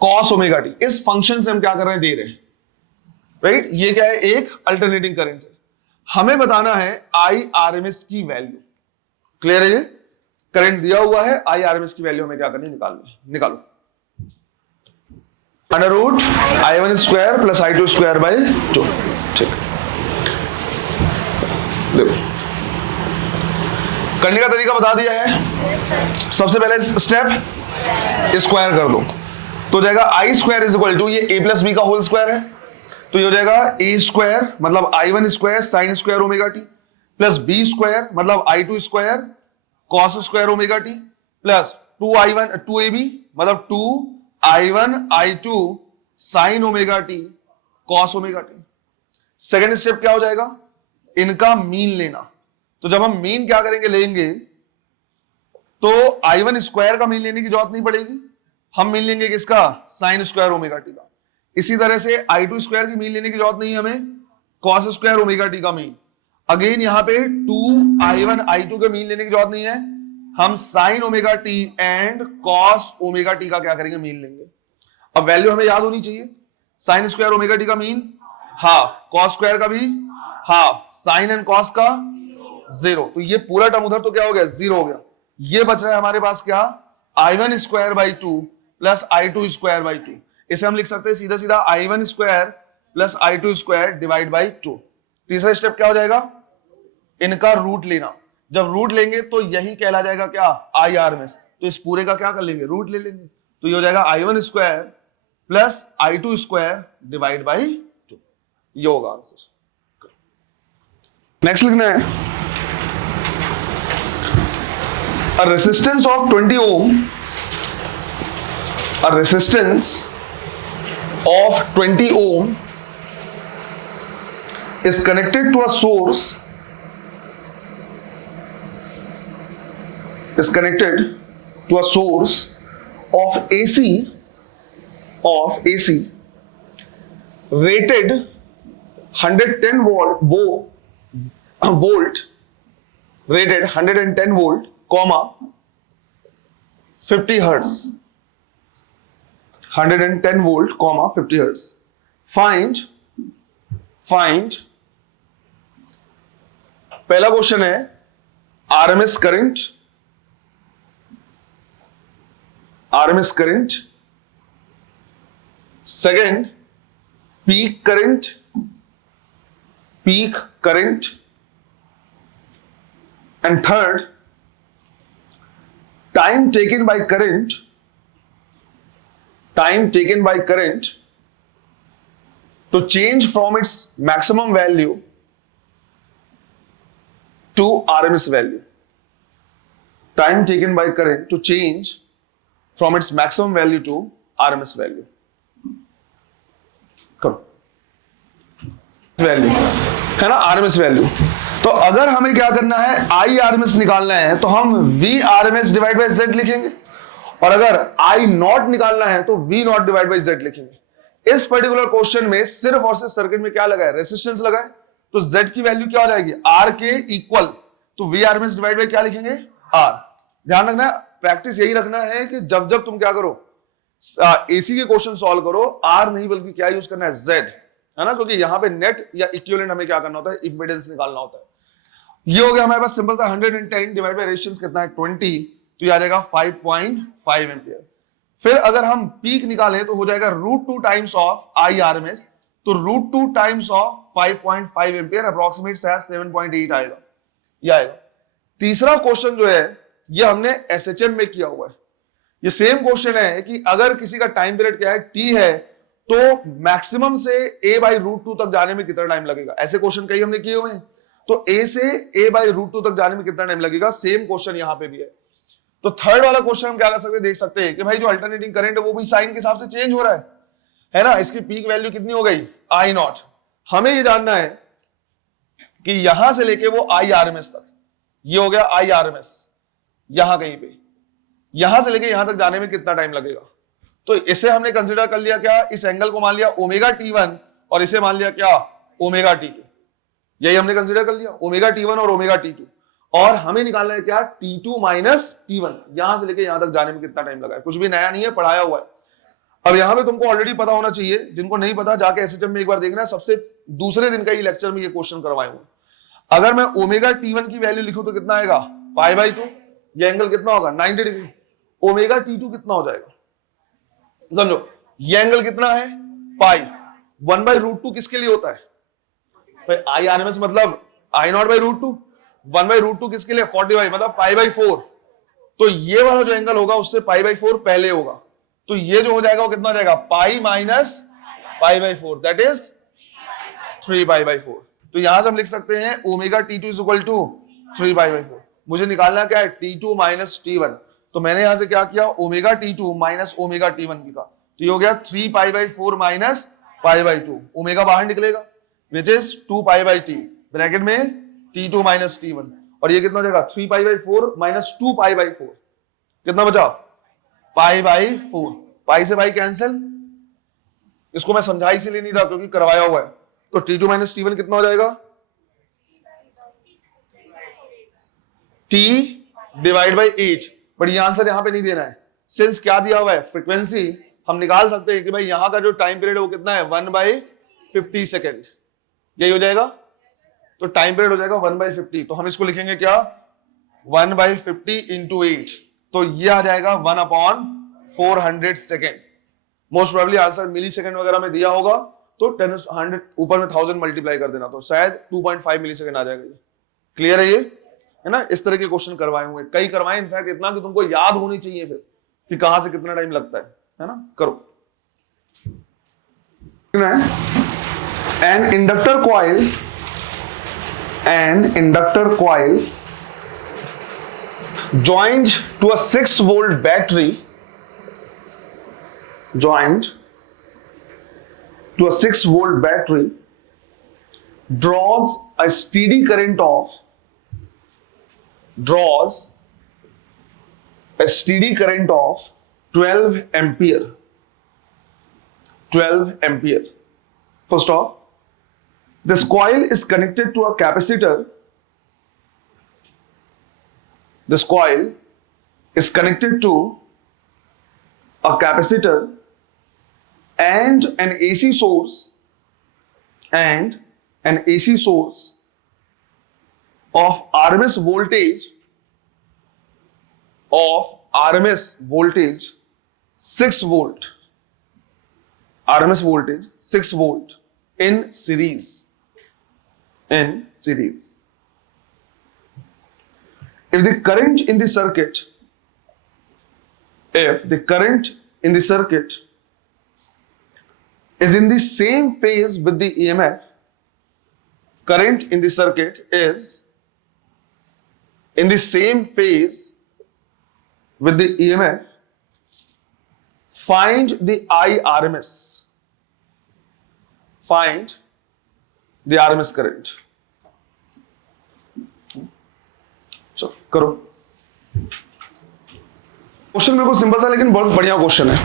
cos ωt, इस फंक्शन से हम क्या कर रहे हैं, दे रहे हैं। राइट, ये क्या है, एक अल्टरनेटिंग करंट है। हमें बताना है IRMS की वैल्यू। क्लियर है, ये करंट दिया हुआ है, IRMS की वैल्यू हमें क्या करनी है, निकालनी है। निकालो, √I1² प्लस I2²/2। ठीक, देखो करने का तरीका बता दिया है। सबसे पहले स्टेप स्क्वायर कर दो, तो जाएगा I² ये a प्लस बी का होल स्क्वायर है, तो ये हो जाएगा a² मतलब I1² sin² ωt plus b² मतलब I2² cos² ωt plus 2ab मतलब 2I1 I2 sin ωt cos ωt। Second step क्या हो जाएगा, इनका मीन लेना। तो जब हम मीन क्या करेंगे, लेंगे, तो I1² का मीन लेने की जरूरत नहीं पड़ेगी, हम मीन लेंगे किसका, sin² ωt का। इसी तरह से I2² की मीन लेने की जरूरत नहीं है हमें, cos² ωt का मीन। अगेन यहां पे 2I1 I2 के मीन लेने की जरूरत नहीं है, हम sin ωt and cos ωt का क्या करेंगे, मीन लेंगे। अब वैल्यू हमें याद होनी चाहिए, sin² ωt का मीन हाफ, cos² का भी हाफ, sin एंड cos का 0। तो ये पूरा टर्म उधर तो क्या हो गया, 0 हो गया। ये बच रहा है हमारे पास क्या, I1² प्लस I2²/2। इसे हम लिख सकते हैं सीधा सीधा I1² plus I2² divide by 2। तीसरा स्टेप क्या हो जाएगा, इनका रूट लेना। जब रूट लेंगे तो यही कहला जाएगा क्या, IRMS। तो इस पूरे का क्या कर लेंगे, रूट ले लेंगे। तो ये हो जाएगा I1² plus I2² divide by 2। ये होगा आंसर। नेक्स्ट लिखना है, a resistance of 20 ohm, a resistance of 20 ohm is connected to a source, is connected to a source of AC rated 110 volt rated 110 volt comma 50 hertz, 110 volt comma 50 hertz। find पहला question है RMS current, second peak current, and third time taken by current to change from its maximum value to RMS value, time taken by current to change from its maximum value to RMS value। Value है ना, RMS value. तो अगर हमें क्या करना है, IRMS निकालना है, तो हम VRMS डिवाइड बाई Z लिखेंगे, और अगर I0 निकालना है तो V0 डिवाइड बाई Z लिखेंगे। इस पर्टिकुलर क्वेश्चन में सिर्फ और सिर्फ सर्किट में क्या लगा है, रेजिस्टेंस लगा है, तो Z की वैल्यू क्या हो जाएगी, R के इक्वल, तो VRMS डिवाइड बाई क्या लिखेंगे, R। ध्यान रखना, प्रैक्टिस यही रखना है कि जब जब तुम क्या करो, एसी के क्वेश्चन सॉल्व करो, आर नहीं बल्कि क्या यूज करना है, जेड, है ना, क्योंकि यहां पे नेट या इक्विवेलेंट हमें क्या करना होता है, इंपेडेंस निकालना होता है। ये हो गया हमारे पास सिंपल सा 110 डिवाइड बाय रेजिस्टेंस कितना है 20, तो ये आ जाएगा 5.5 एम्पियर। फिर अगर हम पीक निकालें तो हो जाएगा √2 times of I R M S, तो √2 टाइम्स ऑफ 5.5 एम्पियर अप्रोक्सीमेट 7.8 आएगा, ये आएगा। तीसरा क्वेश्चन जो है ये हमने एसएचएम में किया हुआ है। ये सेम क्वेश्चन है कि अगर किसी का टाइम पीरियड क्या है, टी है, तो मैक्सिमम से a बाई √2 तक जाने में कितना टाइम लगेगा। ऐसे क्वेश्चन कई हमने किए हुए हैं, तो a से a बाई √2 तक जाने में कितना टाइम लगेगा, सेम क्वेश्चन यहां पे भी है। तो थर्ड वाला क्वेश्चन हम क्या कर सकते हैं, देख सकते हैं कि भाई जो अल्टरनेटिंग करंट है वो भी साइन के हिसाब से चेंज हो रहा है ना। इसकी पीक वैल्यू कितनी हो गई, I0। हमें ये जानना है कि यहां से लेके वो IRMS तक, ये हो गया IRMS, यहां कहीं पे, यहां से लेके यहां तक जाने में कितना टाइम लगेगा। तो इसे हमने कंसीडर कर लिया क्या, इस एंगल को मान लिया ओमेगा T1 और इसे मान लिया क्या, ओमेगा T2। यही हमने कंसीडर कर लिया, ओमेगा T1 और ओमेगा T2। और हमें निकालना है क्या, T2 माइनस T1, यहां से लेके यहां तक जाने में कितना टाइम लगा है। कुछ भी नया नहीं है, पढ़ाया हुआ है। अब यहां पे तुमको ऑलरेडी पता होना चाहिए, जिनको नहीं पता जाके एसएचएम में एक बार देखना है, सबसे दूसरे दिन का ही लेक्चर में ये क्वेश्चन करवाए हुए। अगर मैं ओमेगा T1 की वैल्यू लिखूं तो कितना आएगा, π/2, ये एंगल कितना होगा, 90 डिग्री। ओमेगा T2 कितना हो जाएगा, समझो, ये एंगल कितना है, पाई। 1/√2 किसके लिए होता है भाई, IRMS मतलब I0/√2। 1/√2 किसके लिए, 45 मतलब π/4। तो ये वाला जो एंगल होगा उससे π/4 पहले होगा, तो ये जो हो जाएगा वो कितना हो जाएगा, पाई माइनस π/4, दैट इज 3π/4। तो यहां से हम लिख सकते हैं omega T2 is equal to 3π/4। मुझे निकालना क्या है, T2 माइनस T1। तो मैंने यहां से क्या किया, omega T2 minus omega T1 की का, तो ये हो गया 3π/4 माइनस π/2। ओमेगा बाहर निकलेगा, विच इज 2π/T, ब्रैकेट में T2 माइनस T1, और ये कितना हो जाएगा, 3π/4 माइनस 2π/4, कितना बचा, π/4। पाई से पाई कैंसिल, इसको मैं समझा इसीलिए नहीं रहा क्योंकि करवाया हुआ है। तो T2 माइनस T1 कितना हो जाएगा, T डिवाइड बाई 8। बट ये आंसर यहां पे नहीं देना है, सिंस क्या दिया हुआ है, फ्रीक्वेंसी। हम निकाल सकते हैं कि भाई यहां का जो टाइम पीरियड है वो कितना है, 1/50 सेकेंड, यही हो जाएगा। तो टाइम पीरियड हो जाएगा 1/50, तो हम इसको लिखेंगे क्या, 1/50 इंटू 8, तो ये आ जाएगा 1/400 सेकेंड। मोस्ट प्रोबेबली आंसर मिली सेकेंड वगैरह में दिया होगा, तो 100 ऊपर में 1000 मल्टीप्लाई कर देना, तो शायद 2.5 मिली सेकेंड आ जाएगा। ये क्लियर है, ये है ना। इस तरह के क्वेश्चन करवाए हुए, कई करवाए, इनफैक्ट इतना कि तुमको याद होनी चाहिए फिर कि कहां से कितना टाइम लगता है ना। करो, an inductor coil joined to a 6 volt battery, draws a steady current of 12 ampere. First off, this coil is connected to a capacitor. This coil is connected to a capacitor and an AC source of RMS voltage 6 volt. RMS voltage 6 volt in series. If the current in the circuit is in the same phase with the EMF, current in the circuit is in the same phase with the EMF, find the IRMS. Find the RMS current. चलो करो। Question बिल्कुल simple था लेकिन बहुत बढ़िया question है।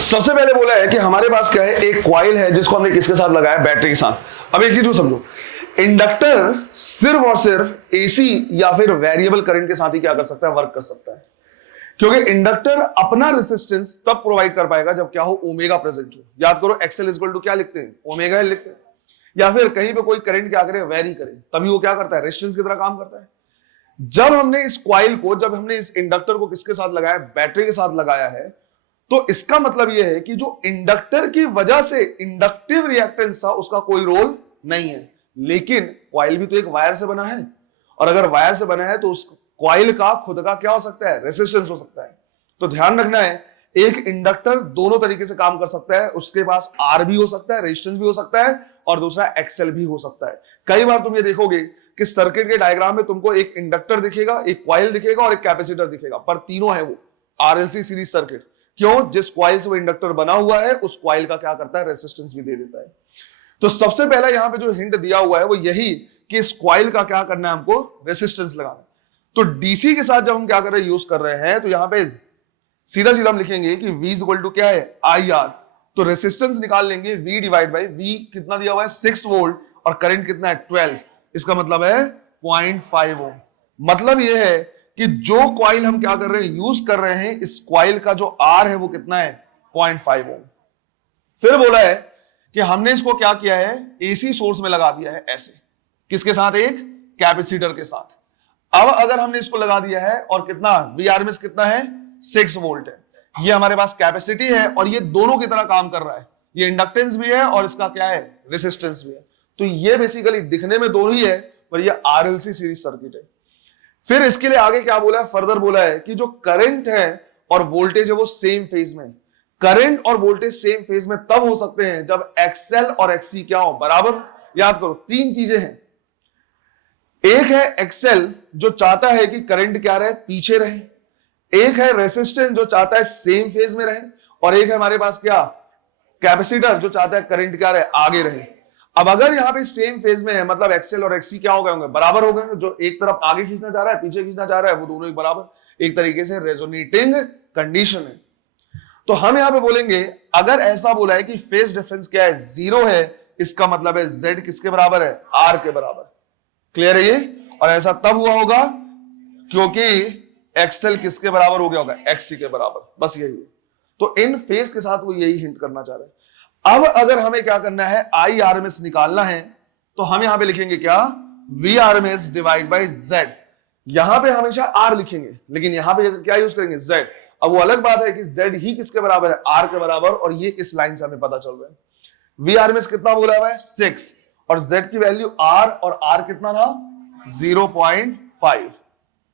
सबसे पहले बोला है कि हमारे पास क्या है, एक कॉइल है जिसको हमने किसके साथ लगाया, बैटरी के साथ। अब एक चीज समझो, इंडक्टर सिर्फ और सिर्फ एसी या फिर वेरिएबल करंट के साथ ही क्या कर सकता है, वर्क कर सकता है। क्योंकि इंडक्टर अपना रेसिस्टेंस तब प्रोवाइड कर पाएगा जब क्या हो, ओमेगा प्रेजेंट हो। याद करो एक्सएल इक्वल टू क्या लिखते हैं, ओमेगा एल लिखते हैं। या फिर कहीं पे कोई करंट क्या करे, वेरी करे, तभी वो क्या करता है, रेजिस्टेंस की तरह काम करता है। जब हमने इस कॉइल को, जब हमने इस इंडक्टर को किसके साथ लगाया, बैटरी के साथ लगाया है, तो इसका मतलब यह है कि जो इंडक्टर की वजह से इंडक्टिव रिएक्टेंस था उसका कोई रोल नहीं है। लेकिन कॉइल भी तो एक वायर से बना है, और अगर वायर से बना है तो उस कॉइल का खुद का क्या हो सकता है, रेजिस्टेंस हो सकता है। तो ध्यान रखना है, एक इंडक्टर दोनों तरीके से काम कर सकता है। उसके पास आर भी हो सकता है, रेजिस्टेंस भी हो सकता है, और दूसरा एक्सएल भी हो सकता है। कई बार तुम ये देखोगे कि सर्किट के डायग्राम में तुमको एक इंडक्टर दिखेगा, एक कॉइल दिखेगा और एक कैपेसिटर दिखेगा, पर तीनों है वो आरएलसी सीरीज सर्किट। क्यों? जिस कॉइल से वो इंडक्टर बना हुआ है उस कॉइल का क्या करता है, रेजिस्टेंस भी दे देता है। तो सबसे पहला यहां पे जो हिंट दिया हुआ है वो यही कि इस कॉइल का क्या करना है, हमको रेजिस्टेंस लगाना। तो डीसी के साथ जब हम क्या कर रहे हैं, यूज कर रहे हैं, तो यहां पे सीधा सीधा हम लिखेंगे कि V इक्वल टू क्या है, आई आर। तो रेजिस्टेंस निकाल लेंगे V डिवाइड बाई V, कितना दिया हुआ है 6 वोल्ट, और करंट कितना है 12, इसका मतलब है 0.5 ओम। मतलब यह है कि जो कॉइल हम क्या कर रहे हैं, यूज कर रहे हैं, इस कॉइल का जो आर है वो कितना है, 0.5 ओम। फिर बोला है कि हमने इसको क्या किया है, एसी सोर्स में लगा दिया है ऐसे, किसके साथ, एक कैपेसिटर के साथ। अब अगर हमने इसको लगा दिया है और कितना, Vrms कितना है, 6 वोल्ट है, ये हमारे पास कैपेसिटी है और ये दोनों की तरह काम कर रहा है, ये इंडक्टेंस भी है और इसका क्या है, रेजिस्टेंस भी है। तो ये बेसिकली दिखने में दोनों ही है, पर ये आरएलसी सीरीज सर्किट है। फिर इसके लिए आगे क्या बोला है, फर्दर बोला है कि जो करंट है और वोल्टेज है वो सेम फेज में। करंट और वोल्टेज सेम फेज में तब हो सकते हैं जब एक्सएल और एक्सी क्या हो, बराबर। याद करो तीन चीजें हैं, एक है एक्सएल जो चाहता है कि करंट क्या रहे, पीछे रहे, एक है रेजिस्टेंस जो चाहता है सेम फेज में रहे, और एक है हमारे पास क्या, कैपेसिटर जो चाहता है करंट क्या रहे, आगे रहे। अब अगर यहां पे सेम फेज में है, मतलब एक्सएल और एक्सी क्या हो गए होंगे, बराबर हो गए। जो एक तरफ आगे खींचना चाह रहा है, पीछे खींचना चाह रहा है, वो दोनों एक बराबर, एक तरीके से रेजोनेटिंग कंडीशन है। तो हम यहां पे बोलेंगे, अगर ऐसा बोला है कि फेज डिफरेंस क्या है, 0 है, इसका मतलब है Z किसके बराबर है, R के बराबर। क्लियर है ये? और ऐसा तब हुआ होगा क्योंकि एक्सएल किसके बराबर हो गया होगा, एक्सी के बराबर। बस यही है। तो इन फेज के साथ वो यही हिंट करना चाह रहे हैं। अब अगर हमें क्या करना है, IRMS निकालना है, तो हम यहां पे लिखेंगे क्या, Vrms डिवाइड बाई Z। यहां पे हमेशा R लिखेंगे, लेकिन यहां पे क्या यूज करेंगे, Z। अब वो अलग बात है कि Z ही किसके बराबर है, R के बराबर, और ये इस लाइन से हमें पता चल रहा है। Vrms कितना बोला हुआ है, 6, और Z की वैल्यू R, और R कितना था 0.5,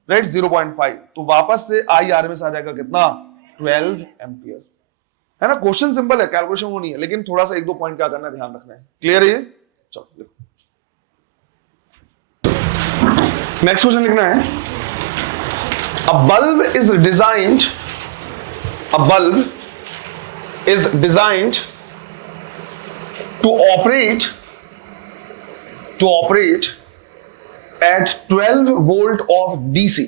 राइट, 0.5। तो वापस से IRMS आ जाएगा कितना, 12 एम्पियर। है ना, क्वेश्चन सिंपल है, कैलकुलेशन वो नहीं है, लेकिन थोड़ा सा एक दो पॉइंट क्या करना है, ध्यान रखना है। क्लियर है ये? चलो लिखो, नेक्स्ट क्वेश्चन लिखना है। अ bulb is designed, a bulb is designed to operate at 12 volt of DC,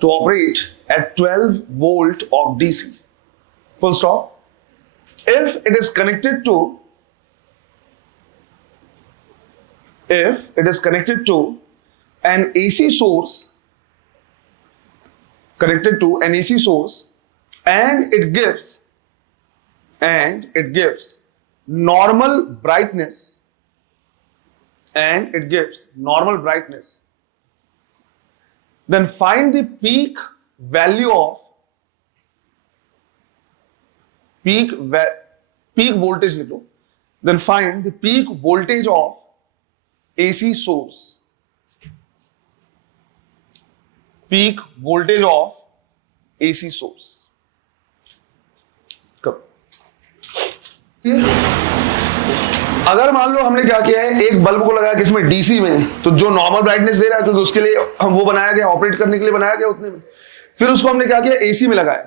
to operate at 12 volt of DC, full stop। If it is connected to an AC source, and it gives normal brightness, then find the peak value of peak voltage लिख लो, then find the peak voltage of AC source, peak voltage of AC source। अगर मान लो हमने क्या किया है, एक bulb को लगाया किसमें, डीसी में, तो जो नॉर्मल ब्राइटनेस दे रहा है, क्योंकि उसके लिए हम वो बनाया गया, ऑपरेट करने के लिए बनाया गया उतने में, फिर उसको हमने क्या किया, एसी में लगाया।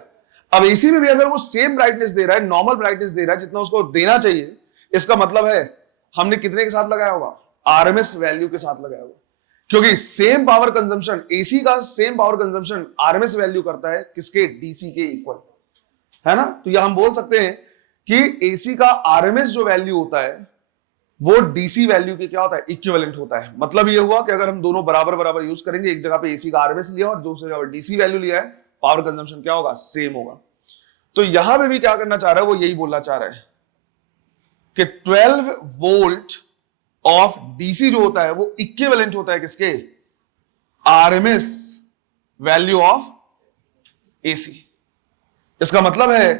अब एसी में भी अगर वो सेम ब्राइटनेस दे रहा है, नॉर्मल ब्राइटनेस दे रहा है जितना उसको देना चाहिए, इसका मतलब है हमने कितने के साथ लगाया होगा, आरएमएस वैल्यू के साथ लगाया होगा। क्योंकि सेम पावर कंजम्पशन, एसी का same power consumption RMS value करता है किसके, डीसी के इक्वल, है ना। तो यह हम बोल सकते हैं कि एसी का आरएमएस जो वैल्यू होता है वो डीसी वैल्यू के क्या होता है, इक्विवेलेंट होता है। मतलब ये हुआ कि अगर हम दोनों बराबर बराबर यूज करेंगे, एक जगह पे एसी का आरएमएस लिया और दूसरी जगह डीसी वैल्यू लिया है, पावर कंजम्पशन क्या होगा, सेम होगा। तो यहां पे भी क्या करना चाह रहा है, वो यही बोलना चाह रहा है कि 12 वोल्ट ऑफ डीसी जो होता है वो इक्विवेलेंट होता है किसके, आरएमएस वैल्यू ऑफ एसी। इसका मतलब है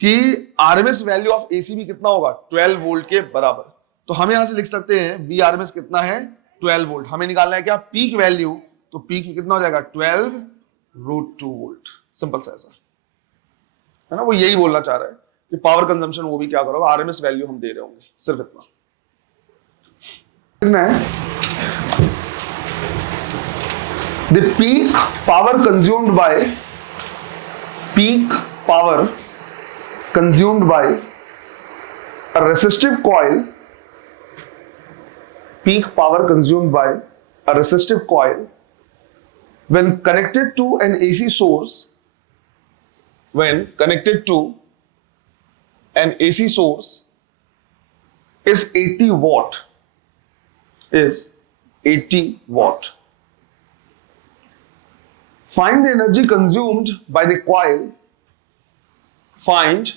कि आरएमएस वैल्यू ऑफ एसी भी कितना होगा, 12 वोल्ट के बराबर। तो हम यहां से लिख सकते हैं वी आरएमएस कितना है, 12 वोल्ट। हमें निकालना है क्या, पीक वैल्यू। तो पीक कितना हो जाएगा, 12√2 वोल्ट। सिंपल सा ऐसा है ना। वो यही बोलना चाह रहा है कि पावर कंजम्पशन वो भी क्या करोगे, आरएमएस वैल्यू हम दे रहे होंगे, सिर्फ इतना है। The peak power consumed by, peak power consumed by a resistive coil, peak power consumed by a resistive coil when connected to an AC source, when connected to an AC source is 80 watt, is 80 watt. Find the energy consumed by the coil, find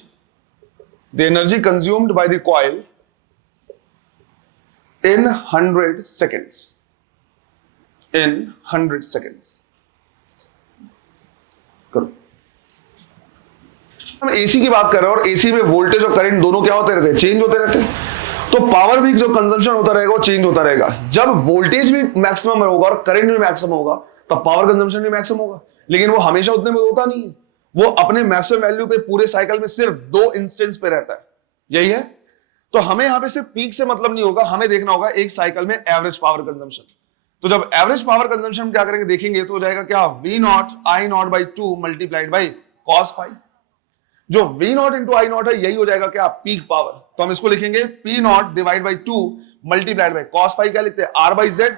the energy consumed by the coil in 100 seconds. In 100 seconds. करो। हम AC की बात कर रहे हैं और AC में voltage और करंट दोनों क्या होते रहते हैं, चेंज होते रहते हैं। तो पावर भी जो कंजम्पशन होता रहेगा वो चेंज होता रहेगा। जब वोल्टेज भी मैक्सिमम होगा और करंट भी मैक्सिमम होगा तब पावर कंजम्पशन भी मैक्सिमम होगा, लेकिन वो हमेशा उतने में होता नहीं है। वो अपने मैक्सिमम वैल्यू पे पूरे साइकिल में सिर्फ 2 इंस्टेंस पे रहता है, यही है। तो हमें यहां पे सिर्फ पीक से मतलब नहीं होगा, हमें देखना होगा एक साइकिल में एवरेज पावर कंजम्पशन। तो जब एवरेज पावर कंजम्पशन क्या करेंगे, देखेंगे तो हो जाएगा क्या, V not I not by 2 multiplied by cos phi. जो V not into I not है यही हो जाएगा क्या, पीक पावर। तो हम इसको लिखेंगे P not divide by 2 multiplied by cos phi, क्या लिखते हैं, R बाई Z।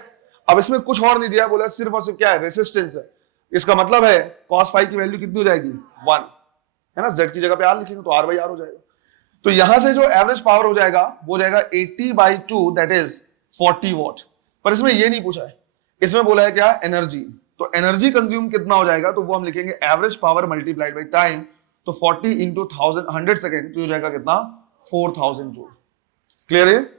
अब इसमें कुछ और नहीं दिया, बोला सिर्फ और सिर्फ क्या है, रेसिस्टेंस है। इसका मतलब है cos फाई की वैल्यू कितनी हो जाएगी, 1 है ना। Z की जगह पे R लिखेंगे तो R बाई R हो जाएगा। तो यहां से जो एवरेज पावर हो जाएगा वो जाएगा 80/2, दैट इज 40 वॉट। पर इसमें ये नहीं पूछा है, इसमें बोला है क्या, एनर्जी। तो एनर्जी कंज्यूम कितना हो जाएगा, तो वो हम लिखेंगे average power multiplied by time. तो 40 इंटू 100 सेकेंड, तो हो जाएगा कितना, 4000 जूल। क्लियर है।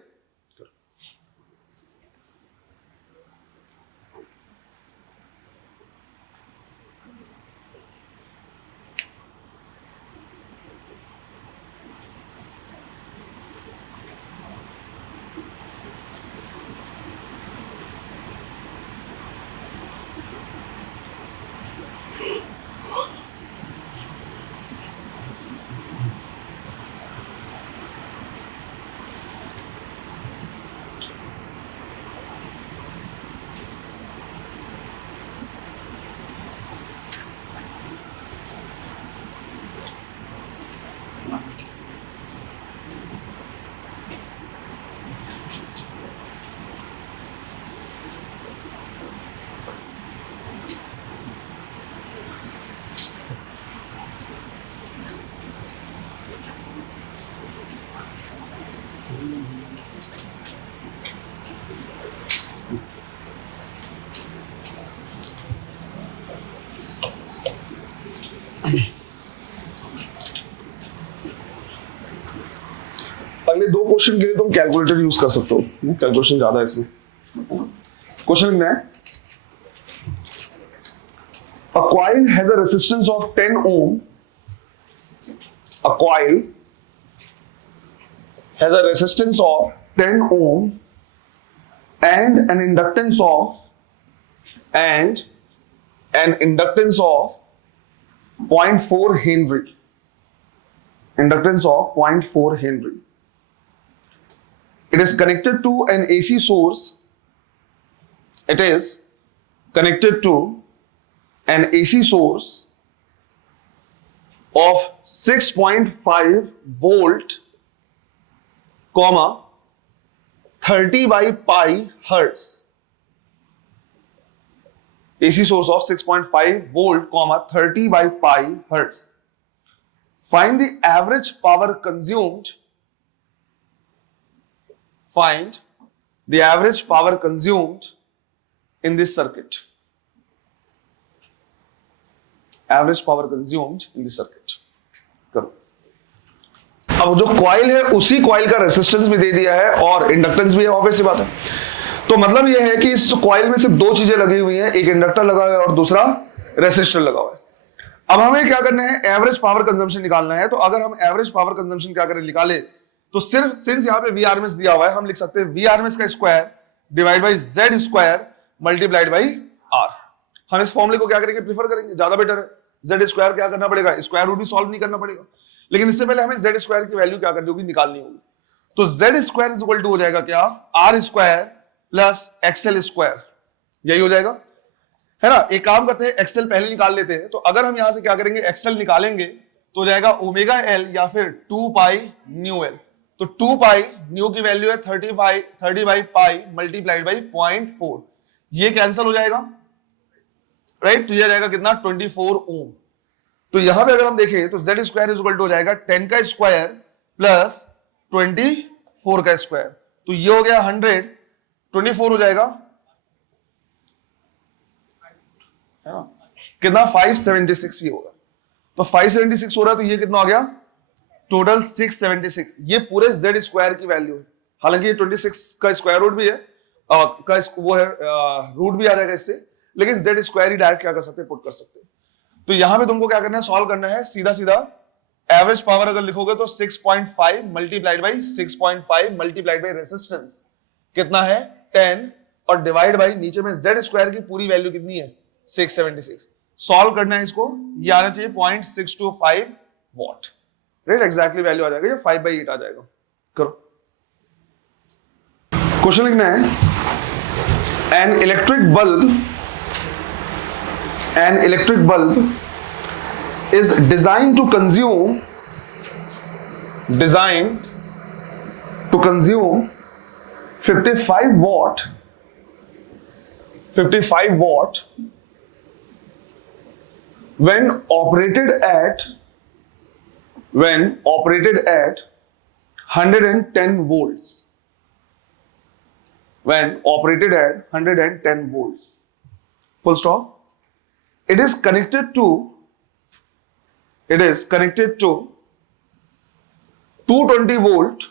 अगले 2 क्वेश्चन के लिए तुम कैलकुलेटर यूज कर सकते हो, कैलकुलेशन ज्यादा है इसमें। क्वेश्चन में a coil has a resistance of 10 ohm, a coil has a resistance of 10 ohm and an inductance of 0.4 Henry. Inductance of 0.4 Henry. It is connected to an AC source. It is connected to an AC source of 6.5 volt, 30 by pi hertz. AC source of 6.5 volt, 30 by pi hertz. Find the average power consumed. Find the average power consumed in this circuit, average power consumed in this circuit. करो। अब जो coil है उसी coil का resistance भी दे दिया है और इंडक्टेंस भी है, ऑब्वियस सी बात है। तो मतलब यह है कि इस कॉइल में सिर्फ दो चीजें लगी हुई हैं, एक इंडक्टर लगा हुआ है और दूसरा रेसिस्टर लगा हुआ है। अब हमें क्या करना है, एवरेज पावर कंजम्पशन निकालना है। तो अगर हम एवरेज पावर कंजम्पशन क्या करें, निकाले तो सिर्फ सिंस यहां पे वी आरएमएस दिया हुआ है, हम लिख सकते हैं वी आरएमएस का square divide by Z square multiplied by R. हम इस फॉर्मूले को क्या करेंगे, प्रीफर करेंगे, ज्यादा बेटर है। जेड स्क्वायर क्या करना पड़ेगा, स्क्वायर रूट भी सॉल्व नहीं करना पड़ेगा, लेकिन इससे पहले हमें जेड स्क्वायर की वैल्यू क्या करनी होगी, निकालनी होगी। तो Z square is equal to हो जाएगा क्या, R square plus XL square, यही हो जाएगा, है ना। एक काम करते हैं, एक्सएल पहले निकाल लेते हैं। तो अगर हम यहां से क्या करेंगे, एक्सएल निकालेंगे तो हो जाएगा ओमेगा एल या फिर 2 पाई न्यू एल। तो 2 पाई न्यू की वैल्यू है 30 बाई पाई मल्टीप्लाइड बाई 0.4, ये कैंसिल हो जाएगा, राइट। तो ये जाएगा कितना, 24 ओम। तो यहां पे अगर हम देखें तो Z square is equal to हो जाएगा 10 का स्क्वायर प्लस 24 का स्क्वायर। तो ये हो गया 100, 24 हो जाएगा, है ना, कितना 576 ये होगा। तो 576 हो रहा है, तो ये कितना हो गया, टोटल 676। ये पूरे जेड स्क्वायर की वैल्यू है। हालांकि ये 26 का स्क्वायर रूट भी है, वो है रूट भी आ जाएगा इससे, लेकिन जेड स्क्वायर ही डायरेक्ट क्या कर सकते हैं, पुट कर सकते हैं। तो यहां पे तुमको क्या करना है, सॉल्व करना है सीधा सीधा। एवरेज पावर अगर लिखोगे तो 6.5 multiplied by 6.5 multiplied by resistance कितना है 10, और डिवाइड बाई नीचे में जेड स्क्वायर की पूरी वैल्यू कितनी है 676। सॉल्व करना है इसको, ये आना चाहिए 0.625 वॉट, राइट। एग्जैक्टली वैल्यू आ जाएगा, ये 5/8 आ जाएगा। करो। क्वेश्चन लिखना है, an electric bulb is designed to consume 55 watt when operated at 110 volts. When operated at 110 volts, full stop. It is connected to 220 volt,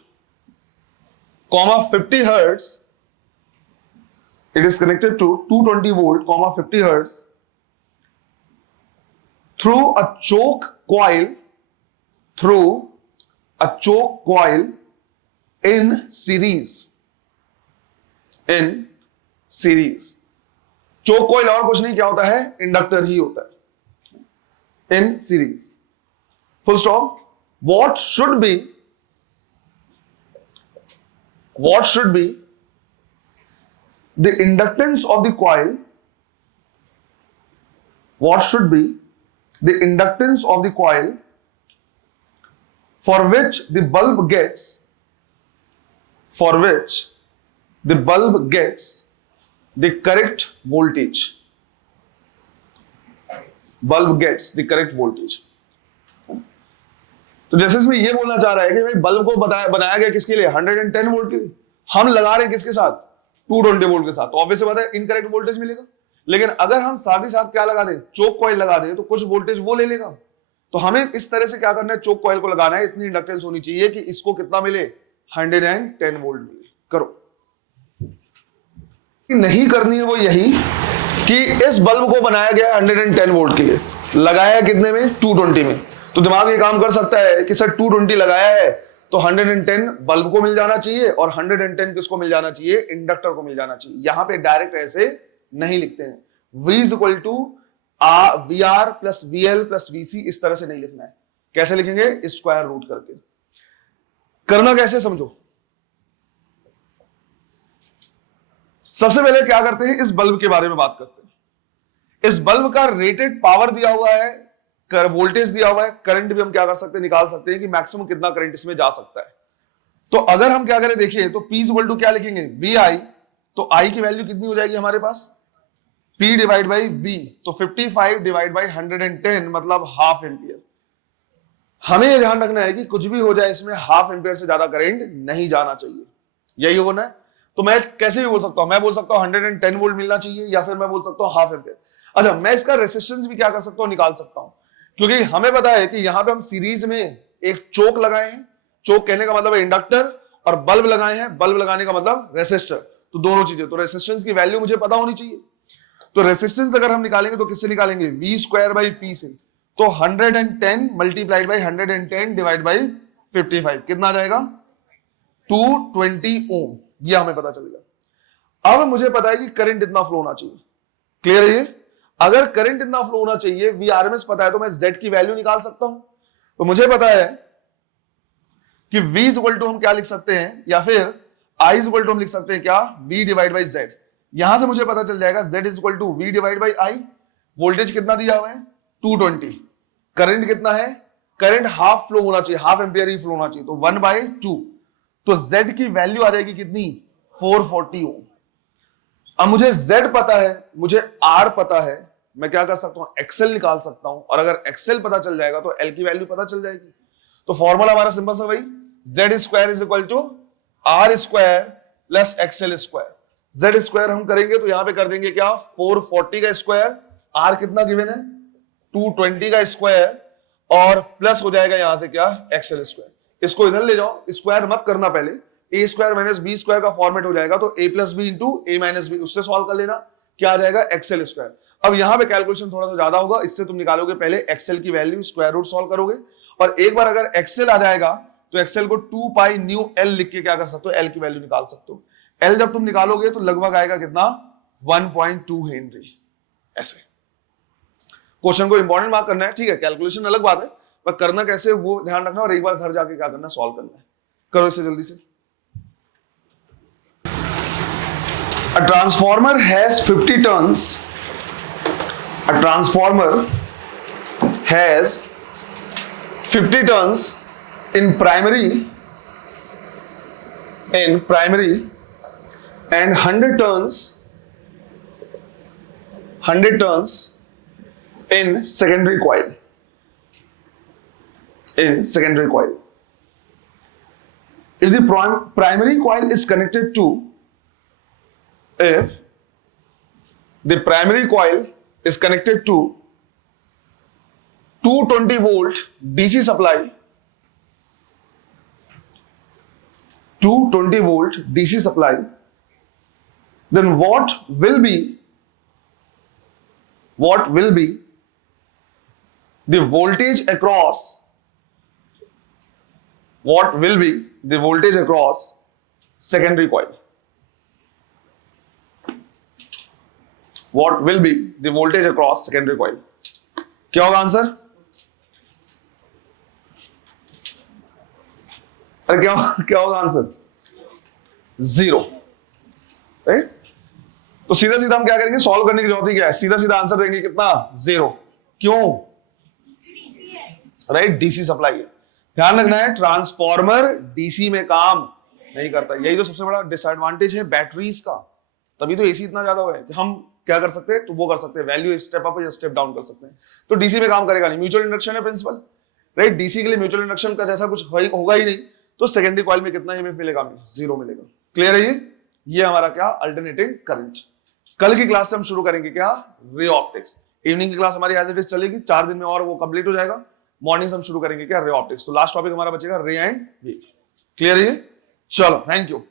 50 hertz. It is connected to 220 volt, 50 hertz through a choke coil in series. Choke coil और कुछ नहीं, क्या होता है, inductor ही होता है, in series, full stop. What should be the inductance of the coil? What should be the inductance of the coil for which the bulb gets the correct voltage? Bulb gets the correct voltage. तो जैसे इसमें ये बोलना चाह रहा है कि भाई बल्ब को बनाया गया किसके लिए, 110 वोल्ट के लिए। हम लगा रहे हैं किसके साथ, 220 वोल्ट के साथ, तो ऑब्वियसली बात है इनकरेक्ट वोल्टेज मिलेगा। लेकिन अगर हम साथ ही साथ क्या लगा दें, चोक कॉइल लगा दें, तो कुछ वोल्टेज वो ले लेगा। तो हमें इस तरह से क्या करना है, चोक कॉइल को लगाना है, इतनी इंडक्टेंस होनी चाहिए कि इसको कितना मिले, 110 वोल्ट मिले। करो। नहीं करनी है वो यही कि इस बल्ब को बनाया गया 110 वोल्ट के लिए, लगाया कितने में, 220 में। तो दिमाग ये काम कर सकता है कि सर 220 लगाया है तो 110 बल्ब को मिल जाना चाहिए, और 110 किसको मिल जाना चाहिए, इंडक्टर को मिल जाना चाहिए। यहां पे डायरेक्ट ऐसे नहीं लिखते हैं, V is equal to VR plus VL plus VC, इस तरह से नहीं लिखना है। कैसे लिखेंगे, स्क्वायर रूट करके। करना कैसे समझो। सबसे पहले क्या करते हैं, इस बल्ब के बारे में बात करते हैं। इस बल्ब का रेटेड पावर दिया हुआ है, वोल्टेज दिया हुआ है, करंट भी हम क्या कर सकते हैं, निकाल सकते हैं कि मैक्सिमम कितना करंट इसमें जा सकता है। तो अगर हम क्या करें, देखिए तो P इक्वल टू क्या लिखेंगे, VI। तो I की वैल्यू कितनी हो जाएगी हमारे पास, P डिवाइड बाई V। तो 55 डिवाइड बाई 110 मतलब हाफ एम्पियर। हमें यह ध्यान रखना है कि कुछ भी हो जाए इसमें हाफ एम्पियर से ज्यादा करंट नहीं जाना चाहिए। यही होना है। तो मैं कैसे भी बोल सकता हूं, मैं बोल सकता हूं 110 वोल्ट मिलना चाहिए, या फिर मैं बोल सकता हूं हाफ एम्पियर। अच्छा, मैं इसका रेसिस्टेंस भी क्या कर सकता हूं, निकाल सकता हूं, क्योंकि हमें पता है कि यहां पे हम सीरीज में एक चोक लगाए हैं, चोक कहने का मतलब है इंडक्टर, और बल्ब लगाए हैं, बल्ब लगाने का मतलब रेसिस्टर, तो दोनों चीजें। तो रेसिस्टेंस की वैल्यू मुझे पता होनी चाहिए। तो रेसिस्टेंस अगर हम निकालेंगे तो किससे निकालेंगे, V स्क्वायर बाई P से। तो 110 मल्टीप्लाइड बाई 110 डिवाइड बाई 55 कितना आ जाएगा, 220 ओम, ये हमें पता चलेगा। अब मुझे पता है कि करंट इतना फ्लो होना चाहिए। क्लियर है ये? अगर करंट इतना फ्लो होना चाहिए, Vrms पता है, तो मैं Z की वैल्यू निकाल सकता हूं। तो मुझे पता है कि V इक्वल टू हम क्या लिख सकते हैं, या फिर I इक्वल टू हम लिख सकते हैं क्या, V डिवाइड बाई Z। यहां से मुझे पता चल जाएगा Z equal to V divide by I। Voltage कितना दिया हुआ है, 220। करंट कितना है, करंट हाफ फ्लो होना चाहिए, हाफ एम्पियर ही फ्लो होना चाहिए, तो 1/2। तो Z की वैल्यू आ जाएगी कितनी, 440 ओम। अब मुझे Z पता है, मुझे R पता है, मैं क्या कर सकता हूं, एक्सेल निकाल सकता हूं, और अगर एक्सेल पता चल जाएगा तो L की वैल्यू पता चल जाएगी। तो फॉर्मूला हमारा सिंपल सा वही, Z square is equal to R square plus XL square. Z square हम करेंगे तो यहां पे कर देंगे क्या, 440 का स्क्वायर, R कितना गिवन है, 220 का स्क्वायर, और प्लस हो जाएगा यहां से क्या, एक्सएल स्क्वायर। इसको इधर ले जाओ, स्क्वायर मत करना पहले, ए स्क्वायर माइनस बी स्क्वायर का फॉर्मेट हो जाएगा, तो ए प्लस बी इंटू ए माइनस बी, उससे सॉल्व कर लेना, क्या आ जाएगा, एक्सएल स्क्वायर। अब यहां पे कैलकुलेशन थोड़ा सा ज्यादा होगा, इससे तुम निकालोगे पहले एक्सएल की वैल्यू, स्क्वायर रूट सॉल्व करोगे, और एक बार अगर एक्सएल आ जाएगा तो एक्सएल को 2 पाई न्यू एल लिख के क्या कर सकते हो, एल की वैल्यू निकाल सकते हो। एल जब तुम निकालोगे तो लगभग आएगा कितना, 1.2 हेनरी। ऐसे क्वेश्चन को इंपॉर्टेंट मार्क करना है, ठीक है, कैलकुलेशन अलग बात है, पर करना कैसे वो ध्यान रखना, और एक बार घर जाके क्या करना, सॉल्व करना है। करो इसे जल्दी से। A transformer has 50 turns. A transformer has 50 turns in primary and 100 turns in secondary coil. If the primary coil is connected to, if the primary coil is connected to 220 volt DC supply, 220 volt DC supply, then what will be the voltage across, secondary coil? What will be the voltage across secondary coil? क्या होगा answer? अरे क्या होगा answer? 0, right? तो सीधा सीधा हम क्या करेंगे, सॉल्व करने की जरूरत ही क्या है, सीधा सीधा आंसर देंगे कितना, 0। क्यों? राइट, डीसी सप्लाई है। ध्यान रखना है, ट्रांसफॉर्मर डीसी में काम नहीं करता। यही तो सबसे बड़ा डिसएडवांटेज है बैटरीज का, तभी तो एसी इतना ज्यादा हुआ है कि हम क्या कर सकते हैं, तो वो कर सकते हैं, वैल्यू स्टेप अप या स्टेप डाउन कर सकते हैं। तो डीसी में काम करेगा नहीं, म्यूचुअल इंडक्शन है प्रिंसिपल, राइट? डीसी के लिए म्यूचुअल इंडक्शन का जैसा कुछ होगा ही नहीं, तो सेकेंडरी कॉइल में कितना ईएमएफ मिलेगा, हमें 0 मिलेगा। क्लियर है ये हमारा क्या, अल्टरनेटिंग करंट। कल की क्लास से हम शुरू करेंगे क्या, रे ऑप्टिक्स। इवनिंग की क्लास हमारी एज इट इज चलेगी, 4 दिन में और वो कंप्लीट हो जाएगा। मॉर्निंग से हम शुरू करेंगे क्या, रे ऑप्टिक्स। तो लास्ट टॉपिक हमारा बचेगा रे एंड वेव। क्लियर है? चलो, थैंक यू।